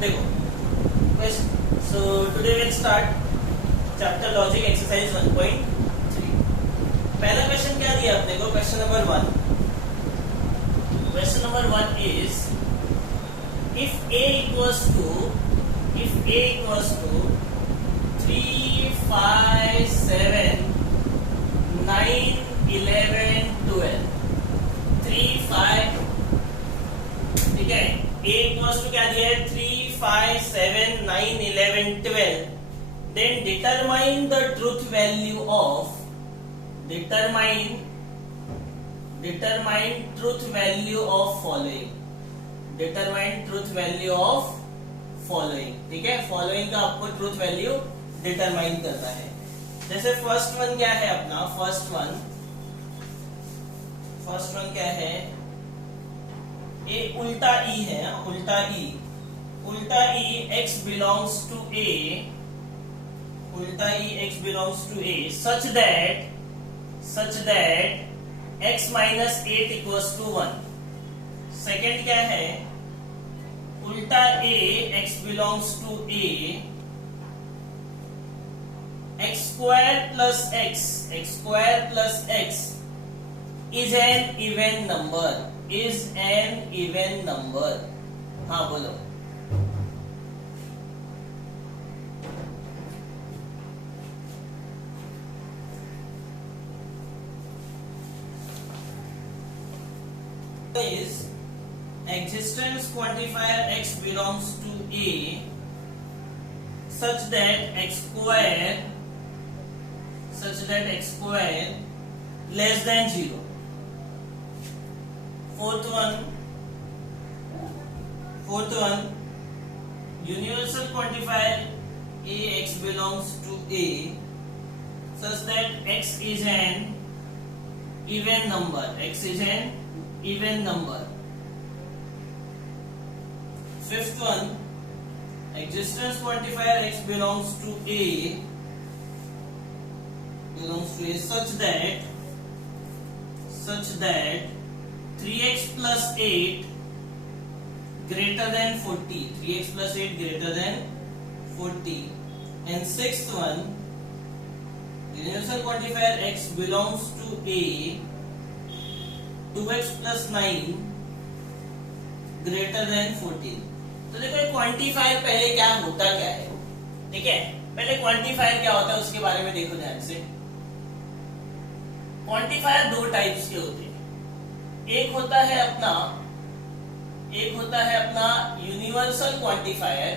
देखो so today we'll start chapter logic exercise 1.3. पहला question क्या दिया अपने को? Question number 1 is if a equals to 3, 5, 7, 9, 11, 12 3, 5 ठीक है, a equals to क्या दिया है? 3, 5, 7, 9, 11, 12. Then determine the truth value of determine truth value of following. Determine truth value of following. ठीक है, following का आपको truth value डिटरमाइन करना है. जैसे फर्स्ट वन क्या है अपना? फर्स्ट वन क्या है? ए उल्टा ई है, उल्टा ई x belongs to a, उल्टा ई x belongs to a such that x minus 8 equals to 1. Second क्या है? उल्टा a x belongs to a, x square plus x is an even number. हाँ बोलो. Is existence quantifier x belongs to a such that x square less than 0. Fourth one universal quantifier a x belongs to a such that x is an even number. Fifth one existence quantifier x belongs to a such that 3x plus 8 greater than 40. 3x plus 8 greater than 40. And sixth one universal quantifier x belongs to a 2x plus 9 greater than 14. तो देखो quantifier पहले क्या है, ठीक है? पहले quantifier क्या होता है उसके बारे में देखो ध्यान से. क्वांटिफायर दो टाइप्स के होते हैं. एक होता है अपना यूनिवर्सल क्वांटिफायर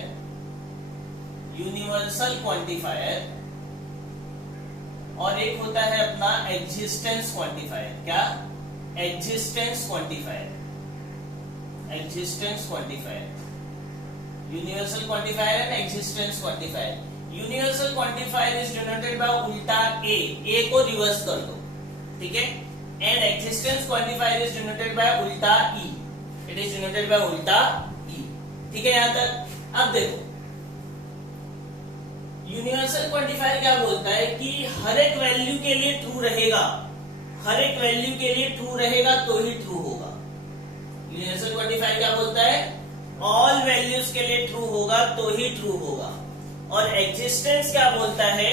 और एक होता है अपना एग्जिस्टेंस क्वांटिफायर. क्या? Existence quantifier. Universal quantifier and existence quantifier. Universal quantifier is denoted by उल्टा a को रिवर्स कर दो, ठीक है? And existence quantifier is denoted by उल्टा e. It is denoted by उल्टा e. ठीक है यहाँ तक? अब देखो यूनिवर्सल क्वांटिफायर क्या बोलता है कि हर एक वैल्यू के लिए ट्रू रहेगा तो ही ट्रू होगा. यूनिवर्सल क्वांटिफायर क्या बोलता है? ऑल वैल्यूज के लिए ट्रू होगा तो ही ट्रू होगा. और एग्जिस्टेंस क्या बोलता है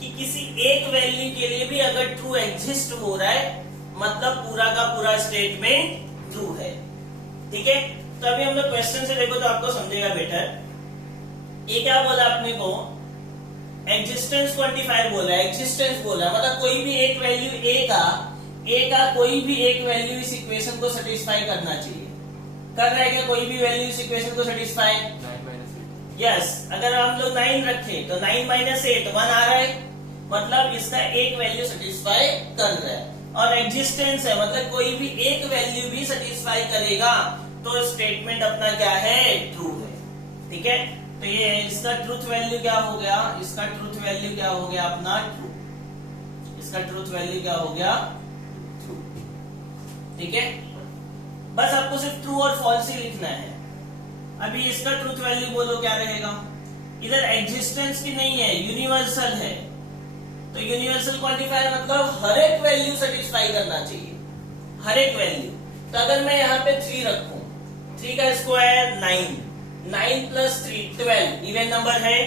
कि किसी एक वैल्यू के लिए भी अगर ट्रू एग्जिस्ट हो रहा है मतलब पूरा का पूरा स्टेटमेंट ट्रू है. ठीक है, तो अभी हम लोग क्वेश्चन से देखो तो आपको समझेगा बेटर. ये क्या बोला अपने को? एग्जिस्टेंस क्वांटिफायर बोला है. एग्जिस्टेंस बोला मतलब कोई भी एक वैल्यू ए का कोई भी एक वैल्यू इस इक्वेशन को सेटिस्फाई करना चाहिए. कर रहा है क्या कोई भी वैल्यू इस इक्वेशन को सेटिस्फाई? 9 यस. अगर हम लोग 9 रखें तो 9 माइनस 8 1 आ रहा है मतलब इसका एक वैल्यू सेटिस्फाई कर रहा है. और एग्जिस्टेंस है मतलब कोई भी एक वैल्यू भी सेटिस्फाई करेगा तो स्टेटमेंट अपना क्या है? ट्रू है. ठीक है, तो ये इसका ट्रूथ वैल्यू क्या हो गया? इसका ट्रूथ वैल्यू क्या हो गया अपना? ट्रू. इसका ट्रूथ वैल्यू क्या हो गया? ट्रू. ठीक है, बस आपको सिर्फ ट्रू और फॉल्स ही लिखना है. अभी इसका ट्रूथ वैल्यू बोलो क्या रहेगा? इधर एग्जिस्टेंस की नहीं है, यूनिवर्सल है. तो यूनिवर्सल क्वांटिफायर मतलब हर एक वैल्यू सेटिस्फाई करना चाहिए, हर एक वैल्यू. तो अगर मैं यहाँ पे 3 रखूं, 3 का स्क्वायर 9, 9 प्लस 3 12 इवन नंबर है।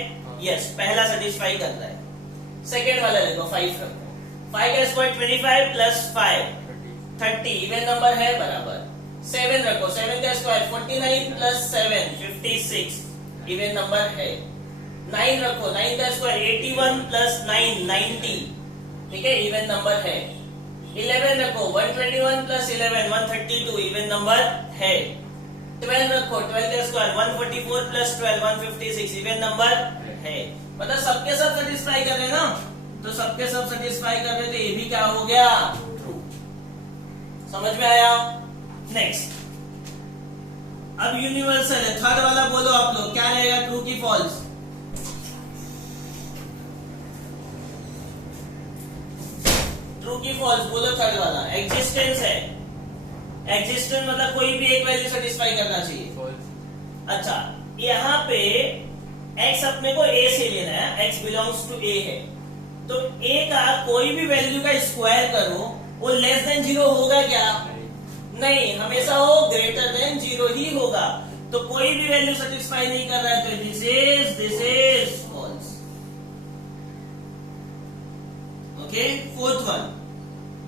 यस, पहला सेटिस्फाई कर रहा है। सेकेंड वाला देखो 5 रखो, 5 का स्क्वायर 25 प्लस 5 30 इवन नंबर है बराबर। 7 रखो, 7 का स्क्वायर 49 प्लस 7 56 इवन नंबर है। 9 रखो, 9 का स्क्वायर 81 प्लस 9 90 ठीक है, इवन नंबर है। 11 रखो, 121 प्लस 11 132 इवन नंबर है। 12 रखो, 12 का स्क्वायर 144 प्लस 12 156 इवन नंबर है। मतलब सबके सब सेटिस्फाई कर रहे हैं ना, तो सबके सब सेटिस्फाई कर रहे, तो ये भी क्या हो गया, ट्रू। समझ में आया? नेक्स्ट, अब यूनिवर्सल है, थर्ड वाला बोलो आप लोग, क्या रहेगा, ट्रू की फॉल्स? ट्रू की फॉल्स बोलो, थर्ड वाला। एग्जिस्टेंस है, एग्जिस्टेंस मतलब कोई भी एक वैल्यू सेटिस्फाई करना चाहिए। अच्छा, यहाँ पे x अपने को a से लेना है, x बिलोंग्स टू a है, तो a का कोई भी वैल्यू का स्क्वायर करो, वो लेस देन 0 होगा क्या? नहीं, हमेशा वो ग्रेटर देन 0 ही होगा। तो कोई भी वैल्यू सेटिस्फाई नहीं कर रहा है, तो this is false. Okay, fourth one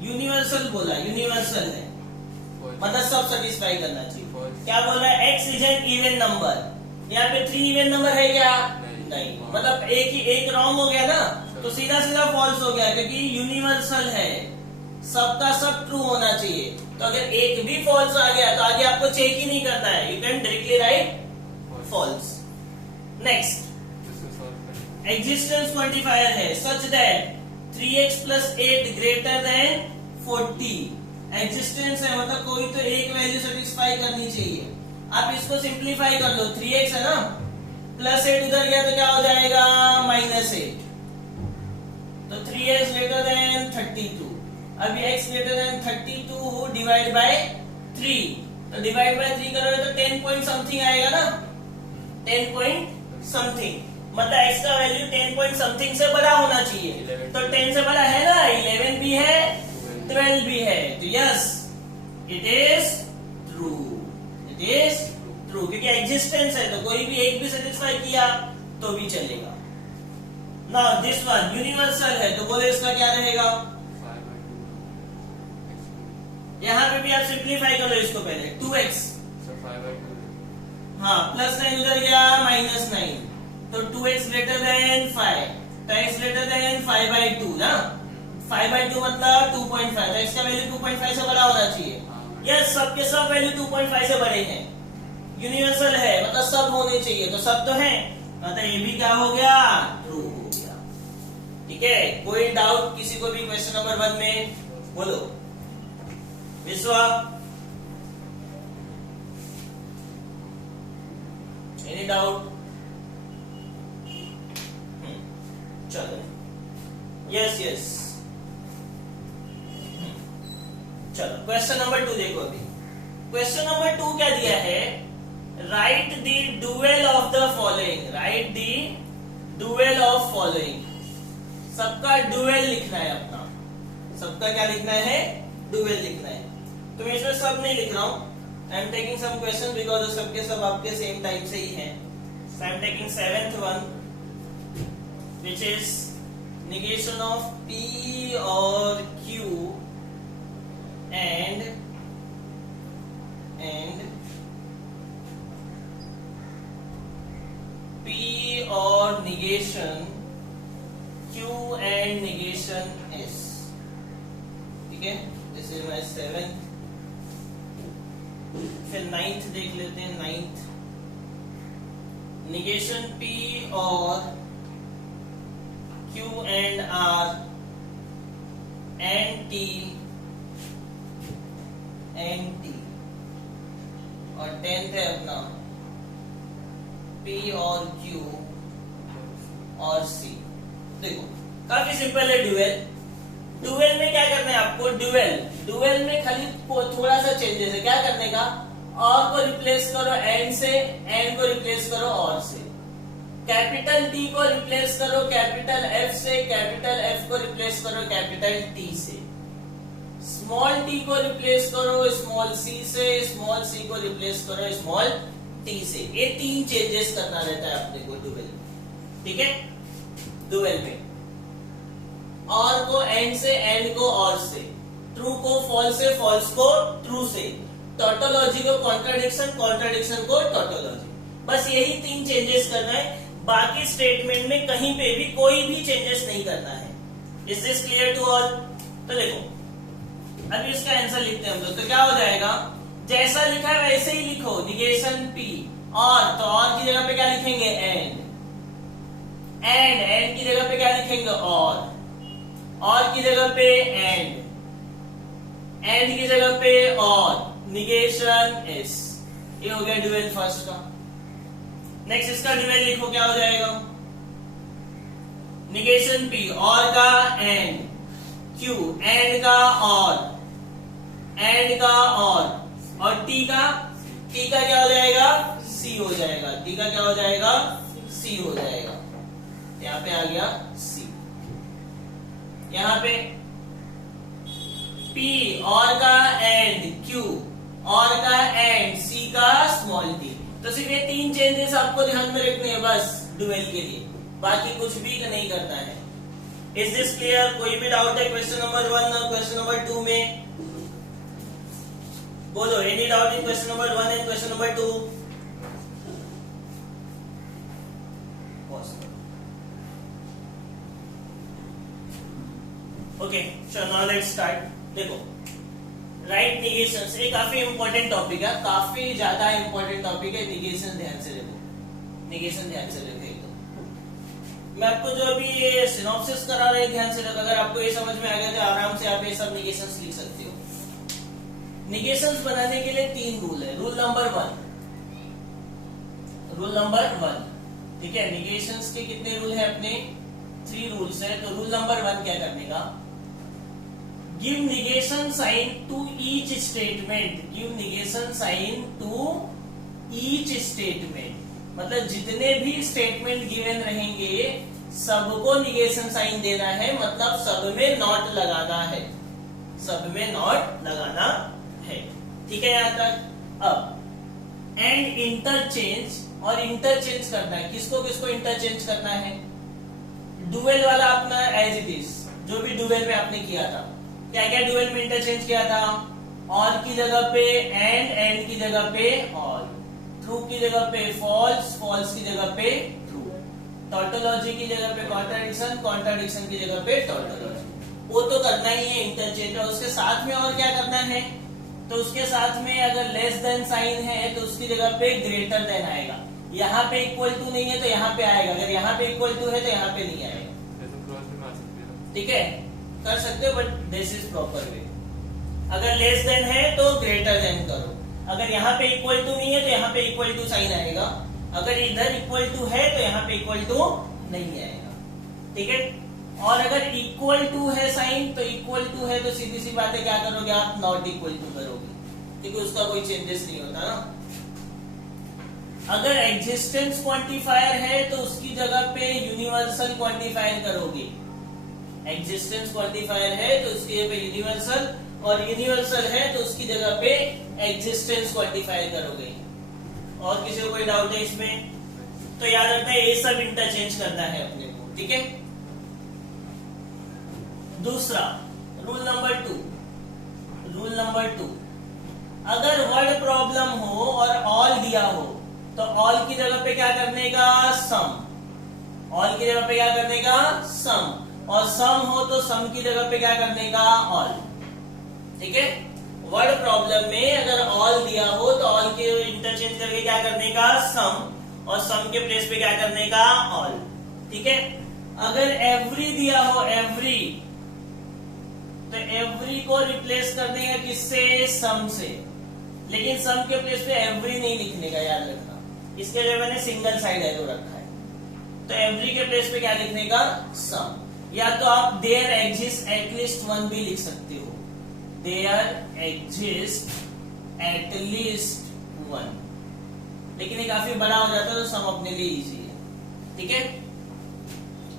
universal बोला, यूनिवर्सल है मतलब सब सेटिस्फाई करना चाहिए। क्या बोल रहा है, x is an even number. यहाँ पे 3 इवन नंबर है क्या? नहीं। मतलब एक रॉन्ग हो गया ना, तो सीधा सीधा फॉल्स हो गया, क्योंकि यूनिवर्सल है, सबका सब ट्रू होना चाहिए। तो अगर एक भी फॉल्स आ गया तो आगे आपको चेक ही नहीं करना है, you can directly write false. Next, existence quantifier है such that 3x plus 8 greater than 40। Existence है मतलब कोई तो एक वैल्यू सेटिस्फाई करनी चाहिए। आप इसको सिंप्लीफाई कर लो, 3x है ना, प्लस 8 उधर गया तो क्या हो जाएगा, -8। तो 3x ग्रेटर देन 32। अभी x greater than 32 divide by 3, तो डिवाइड बाय 3 करोगे तो 10 पॉइंट समथिंग आएगा ना, 10 पॉइंट समथिंग, मतलब x का वैल्यू 10 पॉइंट समथिंग से बड़ा होना चाहिए। तो 10 से बड़ा है ना, 11 भी है 12 भी है, तो yes it is true, it is true, क्योंकि एग्जिस्टेंस है तो कोई भी एक भी सेटिस्फाई किया तो भी चलेगा। नाउ दिस वन यूनिवर्सल है, तो बोले इसका क्या रहेगा? यहाँ पे भी आप सिंप्लीफाई कर लो इसको पहले, 2x हाँ प्लस 9 उधर गया -9, तो 2x ग्रेटर देन 5, तो x ग्रेटर देन 5/2 ना, 5/2 मतलब 2.5, तो x का वैल्यू 2.5 से बड़ा होना चाहिए। यस, सबके सब वैल्यू 2.5 से बड़े हैं, यूनिवर्सल है मतलब सब होने चाहिए, तो सब तो है, मतलब ये भी क्या हो गया, ट्रू हो गया। ठीक है, कोई डाउट किसी को भी क्वेश्चन नंबर 1 में? बोलो विश्वा, एनी डाउट? चलो, यस यस, चलो क्वेश्चन नंबर 2 देखो। अभी क्वेश्चन नंबर 2 क्या दिया है, write the dual of the following, write the dual of following. सबका डुएल लिखना है अपना, सबका क्या लिखना है, डुएल लिखना है। तो मैं इसमें सब नहीं लिख रहा हूं, I am taking some question because सबके सब आपके सेम टाइप से ही हैं। So I am taking 7th one which is negation of P or Q and P or negation Q and negation S। ठीक है, दिस इज माय 7th। फिर 9th देख लेते हैं, 9th negation P और Q and R and T और 10th है अपना P और Q और C। देखो काफी सिंपल है ड्यूएल। ड्यूएल में क्या करना है आपको, ड्यूएल में खाली थोड़ा सा चेंजेस है। क्या करने का, और को रिप्लेस करो एंड से, एंड को रिप्लेस करो और से, कैपिटल टी को रिप्लेस करो कैपिटल एफ से, कैपिटल एफ को रिप्लेस करो कैपिटल टी से, स्मॉल टी को रिप्लेस करो स्मॉल सी से, स्मॉल सी को रिप्लेस करो स्मॉल टी से। ये 3 चेंजेस करना रहता है अपने को डुअल में, ठीक है। डुअल में और को एंड से, एंड को और से, ट्रू को फॉल्स से, फॉल्स को ट्रू से, टोटोलॉजी को कॉन्ट्राडिक्शन, कॉन्ट्राडिक्शन को टोटोलॉजी। बस यही 3 चेंजेस करना है। बाकी स्टेटमेंट में कहीं पे भी कोई भी चेंजेस नहीं करना है। Is this clear to all? तो देखो अभी इसका आंसर लिखते हैं हम लोग। तो क्या हो जाएगा, जैसा लिखा है वैसे ही लिखो। निगेशन पी और, तो और की जगह पे क्या लिखेंगे, एंड। एंड की जगह पे क्या लिखेंगे, और की जगह पे एंड की जगह पे और, निगेशन एस। ये हो गया ड्यूअल फर्स्ट का। नेक्स्ट इसका ड्यूअल लिखो, क्या हो जाएगा, निगेशन पी और का एंड, क्यू एंड का और टी का क्या हो जाएगा, सी हो जाएगा। टी का क्या हो जाएगा, सी हो जाएगा। यहां पे आ गया सी। यहां पे P और का एंड, Q और का एंड, C का स्मॉल t। तो सिर्फ ये 3 चेंजेस आपको ध्यान में रखने हैं बस डुअल के लिए, बाकी कुछ भी नहीं करना है। Is this clear? कोई भी डाउट है क्वेश्चन नंबर 1 और क्वेश्चन नंबर 2 में? बोलो, any doubt in question number 1 and question number 2? Okay, so now let's start. देखो, राइट निगेशंस, ये काफी इंपॉर्टेंट टॉपिक है, काफी ज्यादा इंपॉर्टेंट टॉपिक है। निगेशन ध्यान से देखो, निगेशन ध्यान से देखो। एकदम मैं आपको जो अभी ये सिनॉप्सिस करा रहे ध्यान से देखो। अगर आपको ये समझ में आ गया तो आराम से आप ये सब निगेशंस लिख सकते हो। निगेशंस बनाने के लिए 3 रूल है। रूल नंबर 1, ठीक है। निगेशंस के कितने रूल है अपने? 3 रूल्स है। तो रूल नंबर 1 क्या करने का, give negation sign to each statement. Give negation sign to each statement, मतलब जितने भी स्टेटमेंट गिवन रहेंगे सबको निगेशन साइन देना है, मतलब सब में नॉट लगाना है, सब में नॉट लगाना है, ठीक है यहां तक। अब एंड इंटरचेंज, और इंटरचेंज करना है। किसको किसको इंटरचेंज करना है? डुअल वाला अपना एज इट इज, जो भी डुअल में आपने किया था। क्या क्या डुअल में इंटरचेंज किया था? और की जगह पे एंड की जगह पे ऑल, ट्रू की जगह पे फॉल्स, फॉल्स की जगह पे ट्रू, टोटोलॉजी की जगह पे कॉन्ट्राडिक्शन, कॉन्ट्राडिक्शन की जगह पे टोटोलॉजी। वो तो करना ही है इंटरचेंज। और उसके साथ में और क्या करना है? तो उसके साथ में अगर लेस देन साइन है तो उसकी जगह पे ग्रेटर देन आएगा। यहाँ पे इक्वल टू नहीं है तो यहाँ पे आएगा, अगर यहाँ पे इक्वल टू है तो यहाँ पे नहीं आएगा, ठीक है। कर सकते हो, but this is proper way. अगर लेस देन है तो ग्रेटर देन करो, अगर यहाँ पे इक्वल टू नहीं है तो यहाँ पे इक्वल टू साइन आएगा, अगर इधर इक्वल टू है तो यहाँ पे इक्वल टू नहीं आएगा, ठीक है। और अगर इक्वल टू है साइन, तो इक्वल टू है तो सीधी सी बात है क्या करोगे आप, नॉट इक्वल टू करोगे, क्योंकि उसका कोई चेंजेस नहीं होता ना। अगर एग्जिस्टेंस क्वांटिफायर है तो उसकी जगह पे यूनिवर्सल क्वांटिफायर करोगे। एग्जिस्टेंस क्वांटिफायर है तो उसकी जगह पे यूनिवर्सल, और यूनिवर्सल है तो उसकी जगह पे एग्जिस्टेंस क्वांटिफायर करोगे। और किसी को कोई डाउट है इसमें? तो याद रखना है ये सब इंटरचेंज करना है अपने को, ठीक है। दूसरा रूल नंबर 2, अगर वर्ड प्रॉब्लम हो और ऑल दिया हो तो ऑल की जगह पे क्या करने का, सम। ऑल की जगह पे क्या करने का, सम। और सम हो तो सम की जगह पे क्या करने का, ऑल, ठीक है। वर्ड प्रॉब्लम में अगर ऑल दिया हो तो ऑल के इंटरचेंज करके क्या करने का, सम, और सम के प्लेस पे क्या करने का, ऑल, ठीक है। अगर एवरी दिया हो, एवरी, तो एवरी को रिप्लेस करने का किससे, सम से। लेकिन सम के प्लेस पे एवरी नहीं लिखने का, याद रखना। इसके लिए मैंने सिंगल साइड एरो रखा है। तो एवरी के प्लेस पे क्या लिखने का, सम। या तो आप देयर एग्जिस्ट एटलीस्ट वन भी लिख सकते हो, देयर एग्जिस्ट एटलीस्ट वन, लेकिन ये काफी बड़ा हो जाता है तो सम अपने लिए इजी है, ठीक है।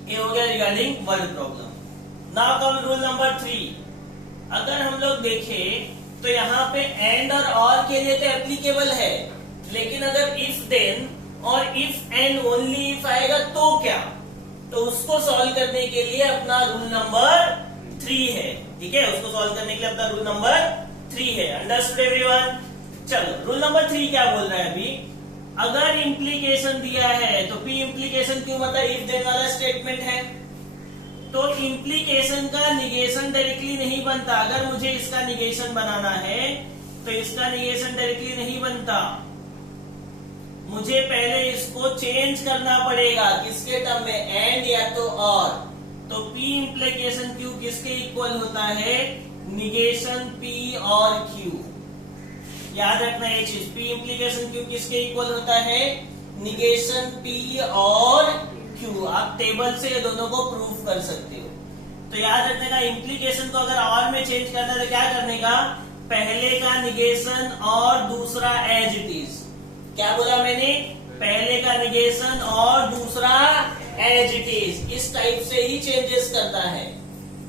ये हो गया regarding word problem. Now come rule number 3। अगर हम लोग देखें तो यहाँ पे एंड और के लिए तो एप्लीकेबल है, लेकिन अगर इफ देन और इफ एंड ओनली इफ आएगा तो क्या, तो उसको सॉल्व करने के लिए अपना रूल नंबर 3 है। ठीक है, उसको सॉल्व करने के लिए अपना रूल नंबर 3 है। Understood everyone? चलो रूल नंबर 3 क्या बोल रहा है अभी, अगर इंप्लीकेशन दिया है तो पी इंप्लीकेशन क्यों, मतलब इफ देन वाला स्टेटमेंट है, तो इंप्लीकेशन का निगेशन डायरेक्टली नहीं बनता। अगर मुझे इसका निगेशन बनाना है तो इसका निगेशन डायरेक्टली नहीं बनता, मुझे पहले इसको चेंज करना पड़ेगा। किसके टर्म में, एंड या तो और। तो P इंप्लीकेशन Q किसके इक्वल होता है, निगेशन P और Q। याद रखना ये चीज, P इंप्लीकेशन Q किसके इक्वल होता है, निगेशन P और Q। आप टेबल से ये दोनों को प्रूव कर सकते हो। तो याद रखने का, इंप्लीकेशन को अगर और में चेंज करना है तो क्या करने का, पहले का निगेशन और दूसरा एज इट इज। क्या बोला मैंने, पहले का निगेशन और दूसरा एज इट इज, इस टाइप से ही चेंजेस करता है।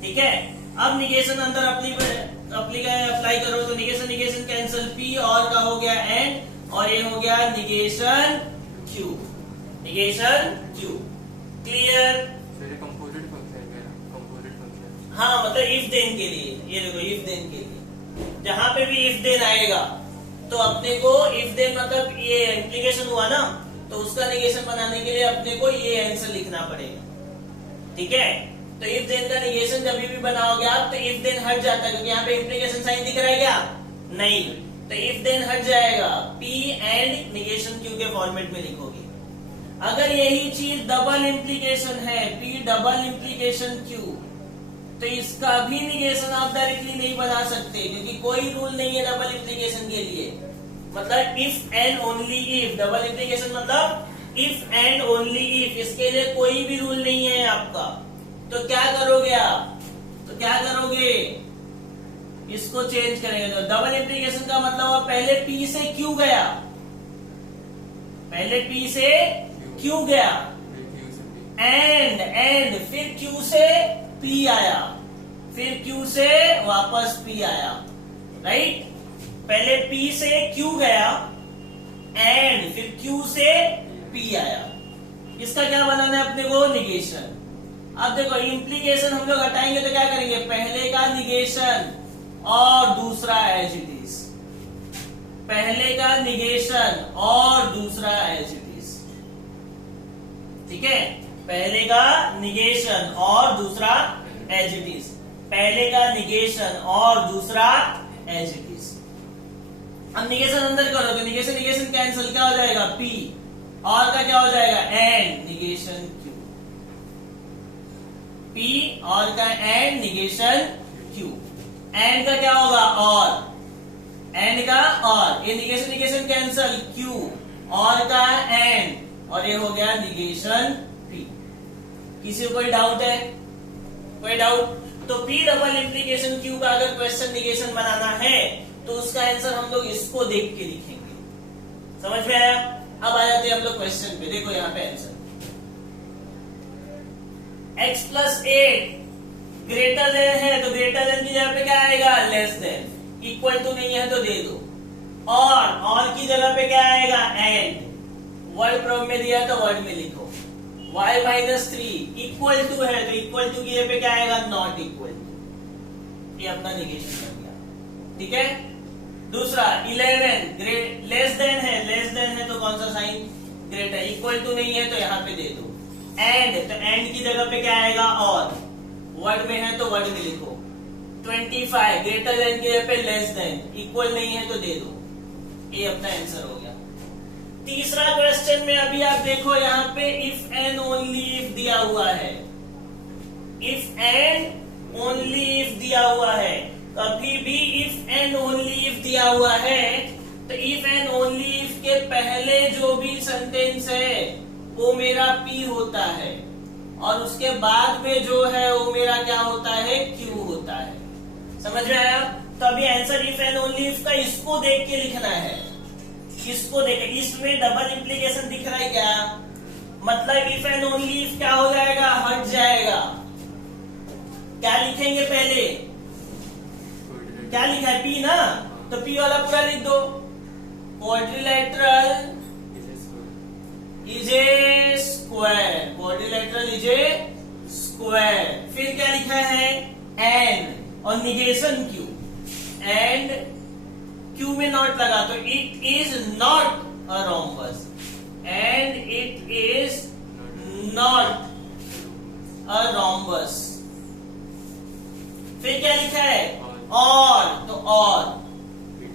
ठीक है, अब निगेशन अंदर अप्लाई करो तो निगेशन निगेशन कैंसिल, पी और का हो गया एंड और ये हो गया negation Q, negation Q. Clear? Composite function है, कंपोजिट फंक्शन। हाँ, मतलब इफ देन के लिए, ये देखो इफ देन के लिए जहां पे भी इफ देन आएगा तो अपने को इफ देन मतलब ये इंप्लीकेशन हुआ ना, तो उसका निगेशन बनाने के लिए अपने को ये आंसर लिखना पड़ेगा। ठीक है, तो इफ देन का निगेशन जब भी बनाओगे आप तो इफ देन हट जाता है, क्योंकि यहाँ पे इंप्लीकेशन साइन दिख रहा है क्या, नहीं, तो इफ देन हट जाएगा, पी एंड निगेशन क्यू के फॉर्मेट में लिखोगे। अगर यही चीज डबल इंप्लीकेशन है, पी डबल इंप्लीकेशन क्यू, तो इसका भी निगेशन आप डायरेक्टली नहीं बना सकते, क्योंकि कोई रूल नहीं है डबल इंप्लीकेशन के लिए। मतलब if and only if, double implication मतलब इफ एंड ओनली इफ, इसके लिए कोई भी रूल नहीं है आपका। तो क्या करोगे आप, तो क्या करोगे, इसको चेंज करेंगे। तो डबल इंप्लीकेशन का मतलब हुआ पहले पी से क्यू गया, पहले पी से क्यू गया, एंड फिर क्यू से पी आया, फिर क्यू से वापस पी आया, राइट। पहले पी से क्यू गया एंड फिर क्यू से पी आया, इसका क्या बनाना है अपने को, निगेशन। अब देखो इंप्लीकेशन हम लोग हटाएंगे तो क्या करेंगे, पहले का निगेशन और दूसरा एज इट इज, पहले का निगेशन और दूसरा एज इट इज। ठीक है, पहले का निगेशन और दूसरा एज इट इज, पहले का निगेशन और दूसरा एज इट इज। अब निगेशन अंदर करो तो निगेशन निगेशन कैंसिल, क्या हो जाएगा, पी और का क्या हो जाएगा, एंड निगेशन क्यू, पी और का एंड निगेशन क्यू। एंड का क्या होगा, और, एंड का और, ये निगेशन निगेशन कैंसिल, क्यू और का एंड, और ये हो गया निगेशन पी। किसी को कोई डाउट है, कोई डाउट? तो पी डबल इंप्लीकेशन क्यू का अगर क्वेश्चन निगेशन बनाना है तो उसका आंसर हम लोग इसको देख के लिखेंगे। समझ में आया? अब आ जाते हैं हम लोग क्वेश्चन पे। देखो यहाँ पे answer, x plus 8 greater then है तो ग्रेटर देन की जगह पे क्या आएगा, लेस देन। इक्वल टू नहीं है तो दे दो, और की जगह पे क्या आएगा, एंड। वर्ड प्रॉब्लम में दिया तो वर्ड में लिखो। y माइनस 3 इक्वल टू है तो इक्वल टू की जगह पे क्या आएगा, नॉट इक्वल टू। ये अपना निगेशन कर दिया। ठीक है, दूसरा 11 लेस देन है, लेस देन है तो कौन सा साइन, ग्रेटर। इक्वल टू नहीं है तो यहाँ पे दे दो। एंड, तो एंड की जगह पे क्या आएगा, और। वर्ड में है तो वर्ड में लिखो। 25 ग्रेटर देन की जगह पे लेस देन, इक्वल नहीं है तो दे दो। ये अपना आंसर हो गया। तीसरा क्वेश्चन में अभी आप देखो यहाँ पे इफ एंड ओनली इफ दिया हुआ है, इफ एंड ओनली इफ दिया हुआ है। कभी भी इफ एंड ओनली इफ दिया हुआ है तो इफ एंड ओनली इफ के पहले जो भी सेंटेंस है वो मेरा पी होता है, और उसके बाद में जो है वो मेरा क्या होता है, क्यू होता है। समझ में आया? तो अभी answer if and only if का इसको देख के लिखना है, इसको देखे। इसमें डबल इंप्लीकेशन दिख रहा है क्या, मतलब इफ एंड ओनली इफ क्या हो जाएगा, हट जाएगा। क्या लिखेंगे पहले, क्या लिखा है, पी ना, तो पी वाला पूरा लिख दो। Quadrilateral is a square. Quadrilateral is a square. फिर क्या लिखा है? एंड और निगेशन क्यू। एंड क्यू में नॉट लगा तो it is not a rhombus. And it is not a rhombus. फिर क्या लिखा है? और तो और।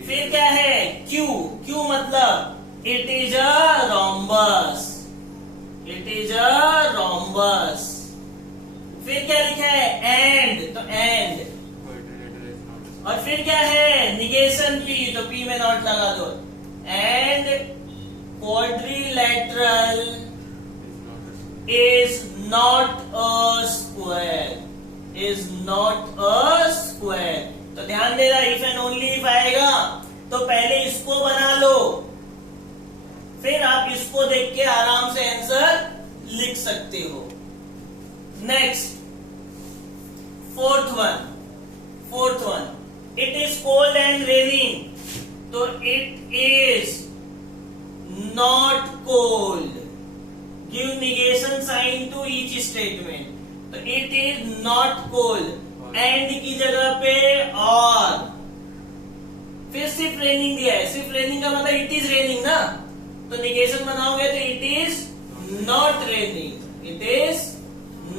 फिर क्या है? क्यू। क्यू मतलब it is a rhombus. It is a rhombus. फिर क्या लिखा है? एंड तो एंड। और फिर क्या है? निगेशन पी तो पी में नॉट लगा दो। And quadrilateral is not a square. Is not a square. तो ध्यान देना, इफ एंड ओनली इफ आएगा तो पहले इसको बना लो, फिर आप इसको देख के आराम से आंसर लिख सकते हो। Next fourth one. It is cold and raining तो it is not cold. Give negation sign to each statement. तो it is not cold. And की जगह पे और। फिर सिर्फ रेनिंग दिया है। सिर्फ रेनिंग का मतलब इट इज रेनिंग ना, तो निगेशन बनाओगे तो it is not raining. It is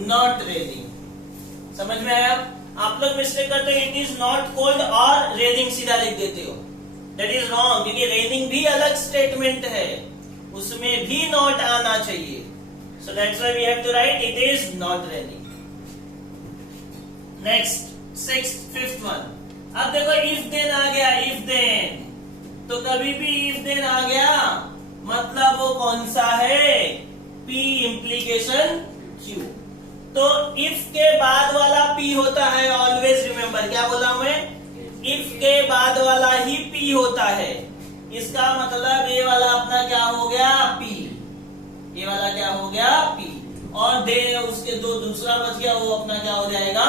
not raining. समझ में आया? आप लोग मिस्टेक करते हो, इट इज नॉट कोल्ड और रेनिंग सीधा लिख देते हो। दैट इज रॉन्ग, क्योंकि रेनिंग भी अलग स्टेटमेंट है, उसमें भी नॉट आना चाहिए। So that's why we have to write it is not raining. Next fifth one. अब देखो इफ देन आ गया। इफ देन तो कभी भी इफ देन आ गया मतलब वो कौन सा है? P implication Q। तो इफ के बाद वाला P होता है। ऑलवेज रिमेम्बर, क्या बोला मैं? इफ के बाद वाला ही P होता है। इसका मतलब ये वाला अपना क्या हो गया? P। ये वाला क्या हो गया? P। और दे उसके दो दूसरा बच गया, वो अपना क्या हो जाएगा?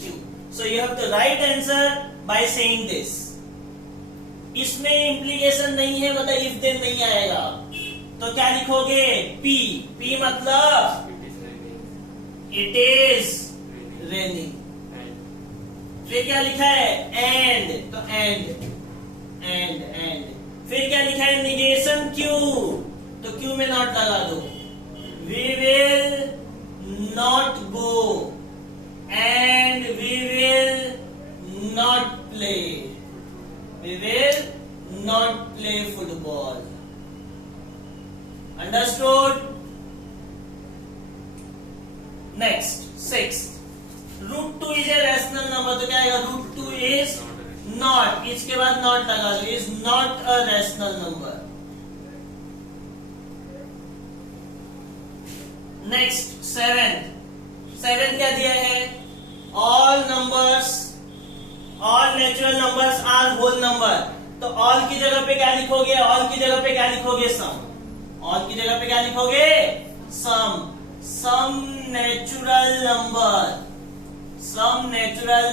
Q। So you have to write answer by saying this. इसमें इम्प्लीकेशन नहीं है, मतलब इफ देन नहीं आएगा, तो क्या लिखोगे? P। P मतलब इट इज रेनिंग। फिर क्या लिखा है? एंड तो एंड। फिर क्या लिखा है? निगेशन क्यू तो क्यू में नॉट लगा दो। We will not go and we will not play. We will not play football. Understood? Next, sixth. √2 is a rational number, तो क्या आएगा? √2 is not, इसके बाद not लगा दो, is not a rational number. Next, seventh क्या दिया है? All natural numbers are whole number. तो ऑल की जगह पे क्या लिखोगे? ऑल की जगह पे क्या लिखोगे? सम। ऑल की जगह पे क्या लिखोगे? Some natural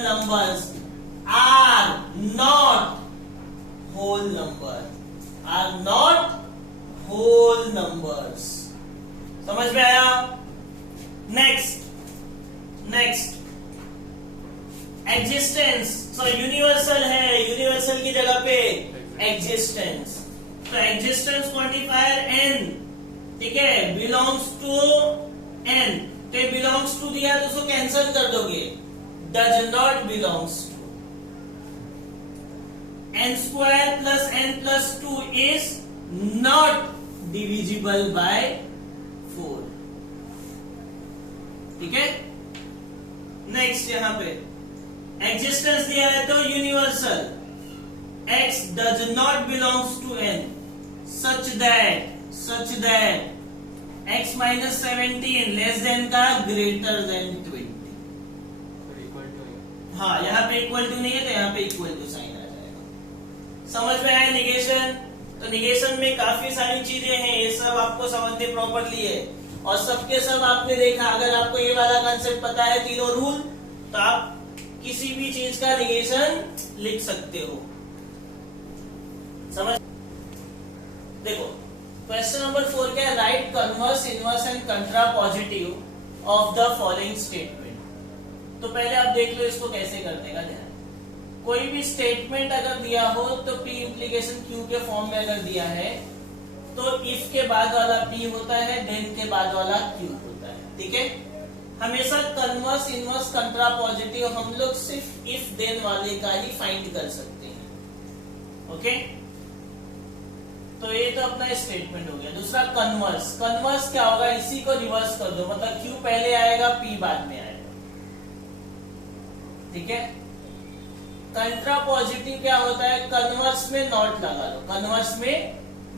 numbers are not whole numbers. समझ में आया? Next existence. तो यूनिवर्सल है, यूनिवर्सल की जगह पे एग्जिस्टेंस। तो एग्जिस्टेंस क्वांटिफायर n, ठीक है, बिलोंग्स टू n। तो बिलोंग्स टू दिया तो उसको कैंसिल कर दोगे। Does not belongs to. n² plus n+2 is not divisible by 4। ठीक है? नेक्स्ट यहां पे एग्जिस्टेंस दिया है तो universal x does not belongs to n such that x - 17 less than का ग्रेटर देन 20। हाँ, यहाँ पे इक्वल टू नहीं है तो यहाँ पे इक्वल टू साइन आ जाएगा। समझ में आया निगेशन? तो निगेशन में काफी सारी चीजें हैं, ये सब आपको समझने प्रॉपरली है और सबके सब आपने देखा। अगर आपको ये वाला कंसेप्ट पता है, तीनों रूल, तो आप किसी भी चीज का निगेशन लिख सकते हो। समझ? देखो क्वेश्चन नंबर 4 क्या है, right converse inverse and कंट्रा positive of the following statement. तो पहले आप देख लो इसको कैसे करने का ध्यान। कोई भी स्टेटमेंट अगर दिया हो तो P इम्प्लीकेशन Q के फॉर्म में अगर दिया है तो इफ के बाद वाला P होता है, देन के बाद वाला Q होता है। ठीक है, हमेशा कन्वर्स इनवर्स कंट्रा पॉजिटिव हम लोग सिर्फ इफ देन वाले का ही फाइंड कर सकते हैं। ओके, तो ये तो अपना स्टेटमेंट हो गया। दूसरा कन्वर्स, कन्वर्स क्या होगा, इसी को रिवर्स कर दो, मतलब Q पहले आएगा P बाद में आएगा। ठीक है, कंट्रा पॉजिटिव क्या होता है, कन्वर्स में नॉट लगा दो, कन्वर्स में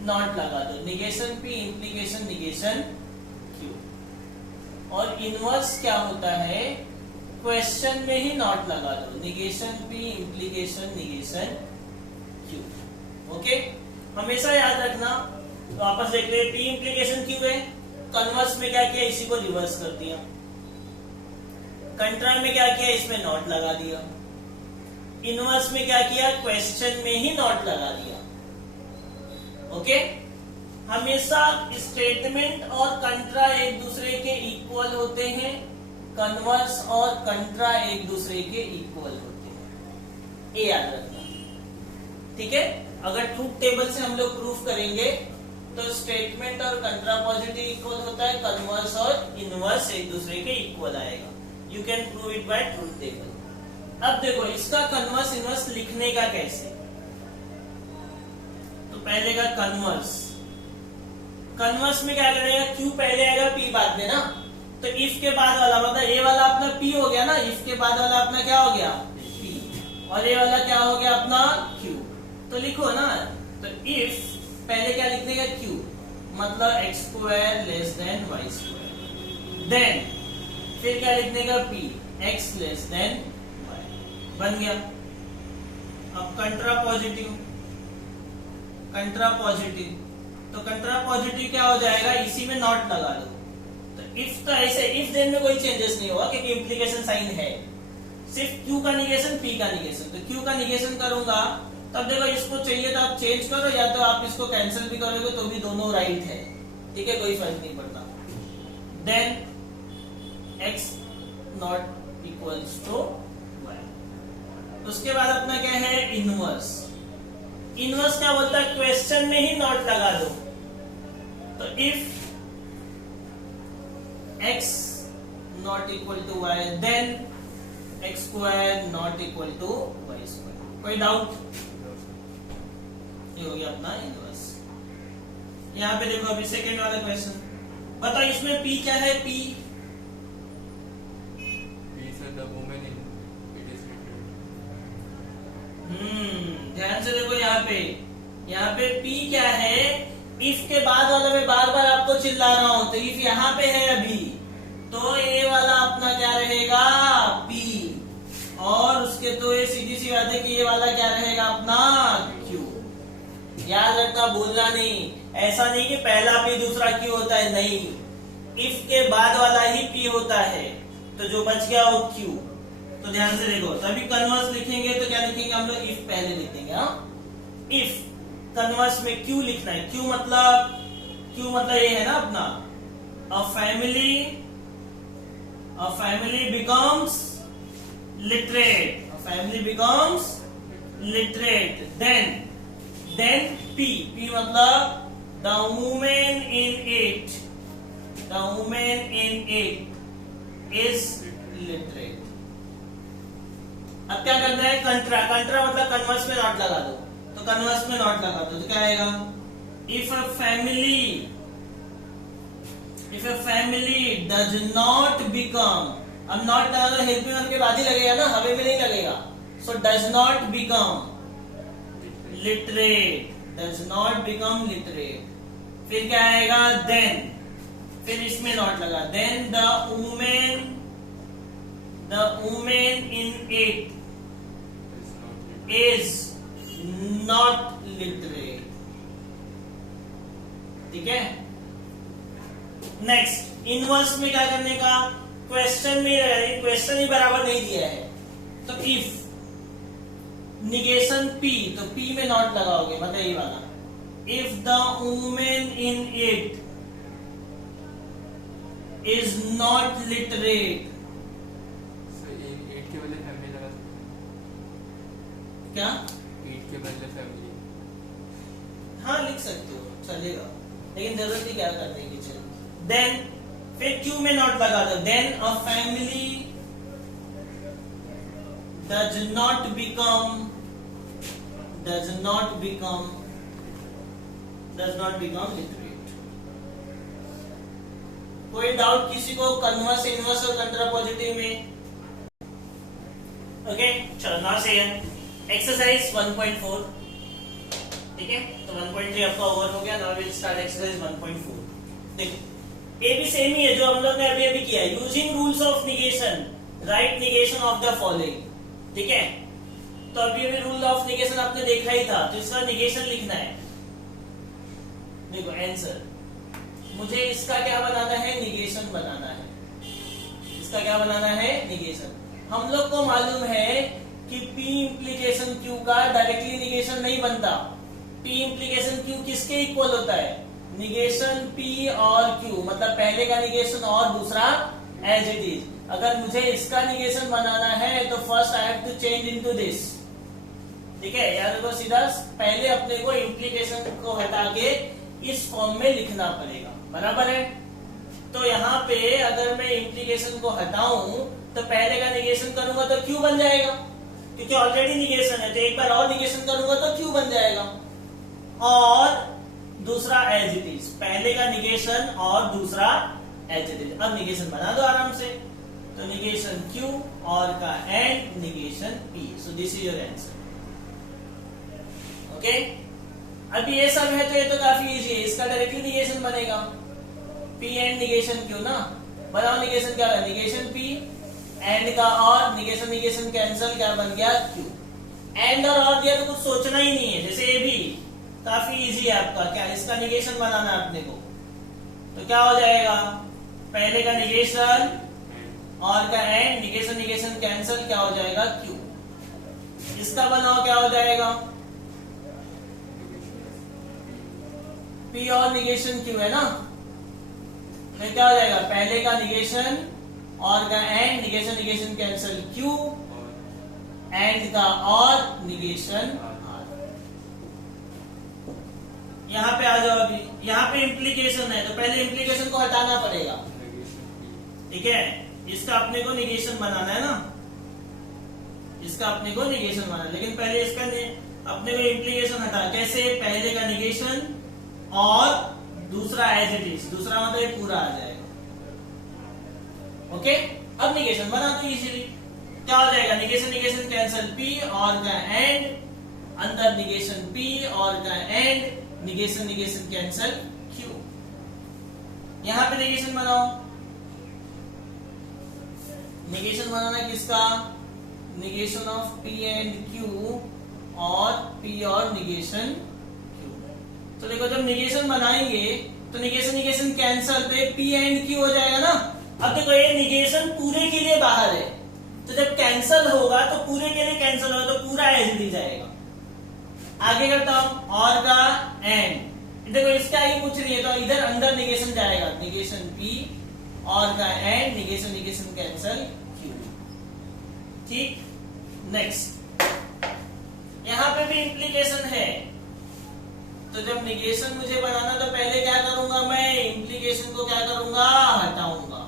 नॉट लगा दो, negation P implication negation Q। और इनवर्स क्या होता है, क्वेश्चन में ही नॉट लगा दो, negation P implication negation Q। Okay, हमेशा याद रखना। तो वापस देख रहे, P इम्प्लीकेशन Q है, कन्वर्स में क्या किया, इसी को रिवर्स कर दिया। कंट्रा में क्या किया, इसमें नॉट लगा दिया। इनवर्स में क्या किया, क्वेश्चन में ही नॉट लगा दिया। ओके, हमेशा स्टेटमेंट और कंट्रा एक दूसरे के इक्वल होते हैं, कन्वर्स और कंट्रा एक दूसरे के इक्वल होते हैं, ये याद रखना। ठीक है, अगर ट्रूथ टेबल से हम लोग प्रूफ करेंगे तो स्टेटमेंट और कंट्रा पॉजिटिव इक्वल होता है, कन्वर्स और इनवर्स एक दूसरे के इक्वल आएगा। You can prove it by truth table. अब देखो इसका कन्वर्स इनवर्स लिखने का कैसे। तो पहले का कन्वर्स, कन्वर्स में क्या करेगा, Q पहले आएगा P बाद में ना। तो इफ के बाद वाला मतलब ये वाला अपना P हो गया ना, इफ के बाद वाला अपना क्या हो गया, P, और ये वाला क्या हो गया अपना Q। तो लिखो ना, तो इफ पहले क्या लिखने का, Q मतलब x square less than y square, then फिर क्या लिखने का, P x less than y, बन गया। अब कंट्रा पॉजिटिव, कंट्रा पॉजिटिव, तो कंट्रा पॉजिटिव क्या हो जाएगा, इसी में नॉट लगा दो। तो इफ, तो ऐसे इफ देन में कोई चेंजेस नहीं होगा क्योंकि इम्प्लीकेशन साइन है, सिर्फ Q का निगेशन P का निगेशन। तो Q का निगेशन करूंगा, तब देखो इसको चाहिए तो आप चेंज करो, या तो आप इसको कैंसिल भी करोगे तो भी दोनों राइट है। ठीक है, कोई फर्क नहीं पड़ता। Then x not equals to y। उसके बाद अपना क्या है, इनवर्स। इनवर्स क्या बोलता है, क्वेश्चन में ही नॉट लगा दो। तो if x not equal to y, then x square not equal to y square. कोई डाउट? ये हो गया अपना इनवर्स। यहाँ पे देखो अभी सेकेंड वाला क्वेश्चन, बताओ इसमें P क्या है, P the woman in it is written। ध्यान से देखो यहाँ पे P क्या है, इफ के बाद वाला में बार बार आपको चिल्ला रहा हूं, तो इफ यहाँ पे है अभी, तो ये वाला अपना क्या रहेगा, P, और उसके तो ये सीधी सी बात है कि ये वाला क्या रहेगा अपना Q। याद रखना, भूलना नहीं, ऐसा नहीं कि पहला P दूसरा Q होता है, नहीं, इफ के बाद वाला ही P होता है, तो जो बच गया वो Q। तो ध्यान से देखो, तभी कन्वर्स लिखेंगे तो क्या लिखेंगे हम लोग, इफ पहले लिखेंगे। हाँ, इफ कन्वर्स में Q लिखना है। Q मतलब ये है ना अपना, a family becomes literate, a family becomes literate, then P मतलब the women in it is literate. अब क्या करना है, कंट्रा मतलब कन्वर्स में नॉट लगा दो, तो कन्वर्स में नॉट लगा दो तो क्या आएगा, if a family does not become, अब नॉट लगा दो, हेल्पिंग वर्ब के बाद ही लगेगा ना, हवे में नहीं लगेगा। So does not become literate, फिर क्या आएगा, देन, फिर इसमें नॉट लगा, then the women in it is not literate. ठीक है, नेक्स्ट इनवर्स में क्या करने का, क्वेश्चन में, क्वेश्चन ही बराबर नहीं दिया है, तो इफ निगेशन P, तो P में नॉट लगाओगे, मतलब ये वाला, if the woman in it is not literate. So इन 8 के बदले फैमिली लगा सकते क्या? हैं 8 के बदले फैमिली हाँ लिख सकते हो, चलेगा, लेकिन जरूरत ही क्या करने की चलो। देन फिर क्यू में नॉट लगा दो। देन अ फैमिली does not become literate. कोई डाउट किसी को कन्वर्स, इनवर्स और कंट्रापोजिटिव में? ओके चलो ना से एक्सरसाइज 1.4, ठीक है, तो 1.3 आपका ओवर हो गया। Now will start exercise 1.4। देखो ये भी सेम ही है जो हम लोग ने अभी अभी किया है। Using rules of negation right negation of the following, ठीक है। तो अभी अभी रूल ऑफ निगेशन आपने देखा ही था, तो इसका निगेशन लिखना है। देखो आंसर, मुझे इसका क्या बनाना है? निगेशन बनाना है। इसका क्या बनाना है? निगेशन। हम लोग को मालूम है कि P इम्प्लीकेशन Q का डायरेक्टली निगेशन नहीं बनता। P इम्प्लीकेशन Q किसके इक्वल होता है? निगेशन P और Q, मतलब पहले का निगेशन और दूसरा एज इट इज। अगर मुझे इसका निगेशन बनाना है तो first I have to change into this, ठीक है। याद रखो, सीधा पहले अपने को इम्प्लीकेशन को हटा के इस फॉर्म में लिखना पड़ेगा, बराबर है। तो यहाँ पे अगर मैं इम्प्लीकेशन को हटाऊं तो पहले का निगेशन करूंगा तो Q बन जाएगा, क्योंकि ऑलरेडी निगेशन है। तो एक बार और निगेशन करूंगा तो Q बन जाएगा, और दूसरा एज इट इज। पहले का निगेशन और दूसरा एज इट इज। अब निगेशन बना दो आराम से। तो निगेशन Q और का and negation P। So this is your answer, okay. अब ये सब है तो ये तो काफी इजी है। इसका डायरेक्टली निगेशन बनेगा P एंड निगेशन Q ना। बनाओ निगेशन क्या है? निगेशन P एंड का और निगेशन निगेशन कैंसिल, क्या बन गया? Q। एंड और दिया तो कुछ सोचना ही नहीं है। जैसे ये भी काफी इजी है आपका, क्या इसका निगेशन बनाना है अपने को, तो क्या हो जाएगा? पहले का निगेशन और का एंड, निगेशन निगेशन कैंसिल, क्या हो जाएगा? Q। इसका बनाओ, क्या हो जाएगा? P और निगेशन Q है ना, तो क्या हो जाएगा? पहले का निगेशन और का and, negation negation cancel, Q and का और निगेशन R। यहाँ पे आ जाओ। अभी यहाँ पे इम्प्लीकेशन है तो पहले इम्प्लीकेशन को हटाना पड़ेगा, ठीक है। इसका अपने को निगेशन बनाना है ना, इसका अपने को निगेशन बनाना, लेकिन पहले इसका अपने को इम्प्लीकेशन हटा। कैसे? पहले का निगेशन और दूसरा एज इट इज। दूसरा मतलब ये पूरा आ जाएगा, ओके। अब निगेशन बना दो इजीली। क्या हो जाएगा? निगेशन निगेशन कैंसिल, P और का एंड, अंदर निगेशन P और का and, negation negation cancel, Q। यहां पे निगेशन बनाओ। निगेशन बनाना किसका? Negation of P and Q और P और निगेशन Q। तो देखो जब निगेशन बनाएंगे तो निगेशन निगेशन कैंसिल, तो P एंड Q हो जाएगा ना। अब देखो ये निगेशन पूरे के लिए बाहर है, तो जब कैंसिल होगा तो पूरे के लिए कैंसिल होगा, तो पूरा एज इट जाएगा। आगे करता हूं, और का एंड। देखो इसके आगे कुछ नहीं है तो इधर अंदर निगेशन जाएगा, निगेशन P और का and, negation negation cancel, Q। ठीक, नेक्स्ट यहां पे भी इम्प्लीकेशन है। तो जब निगेशन मुझे बनाना तो पहले क्या करूंगा? मैं इम्प्लीकेशन को क्या करूंगा? हटाऊंगा,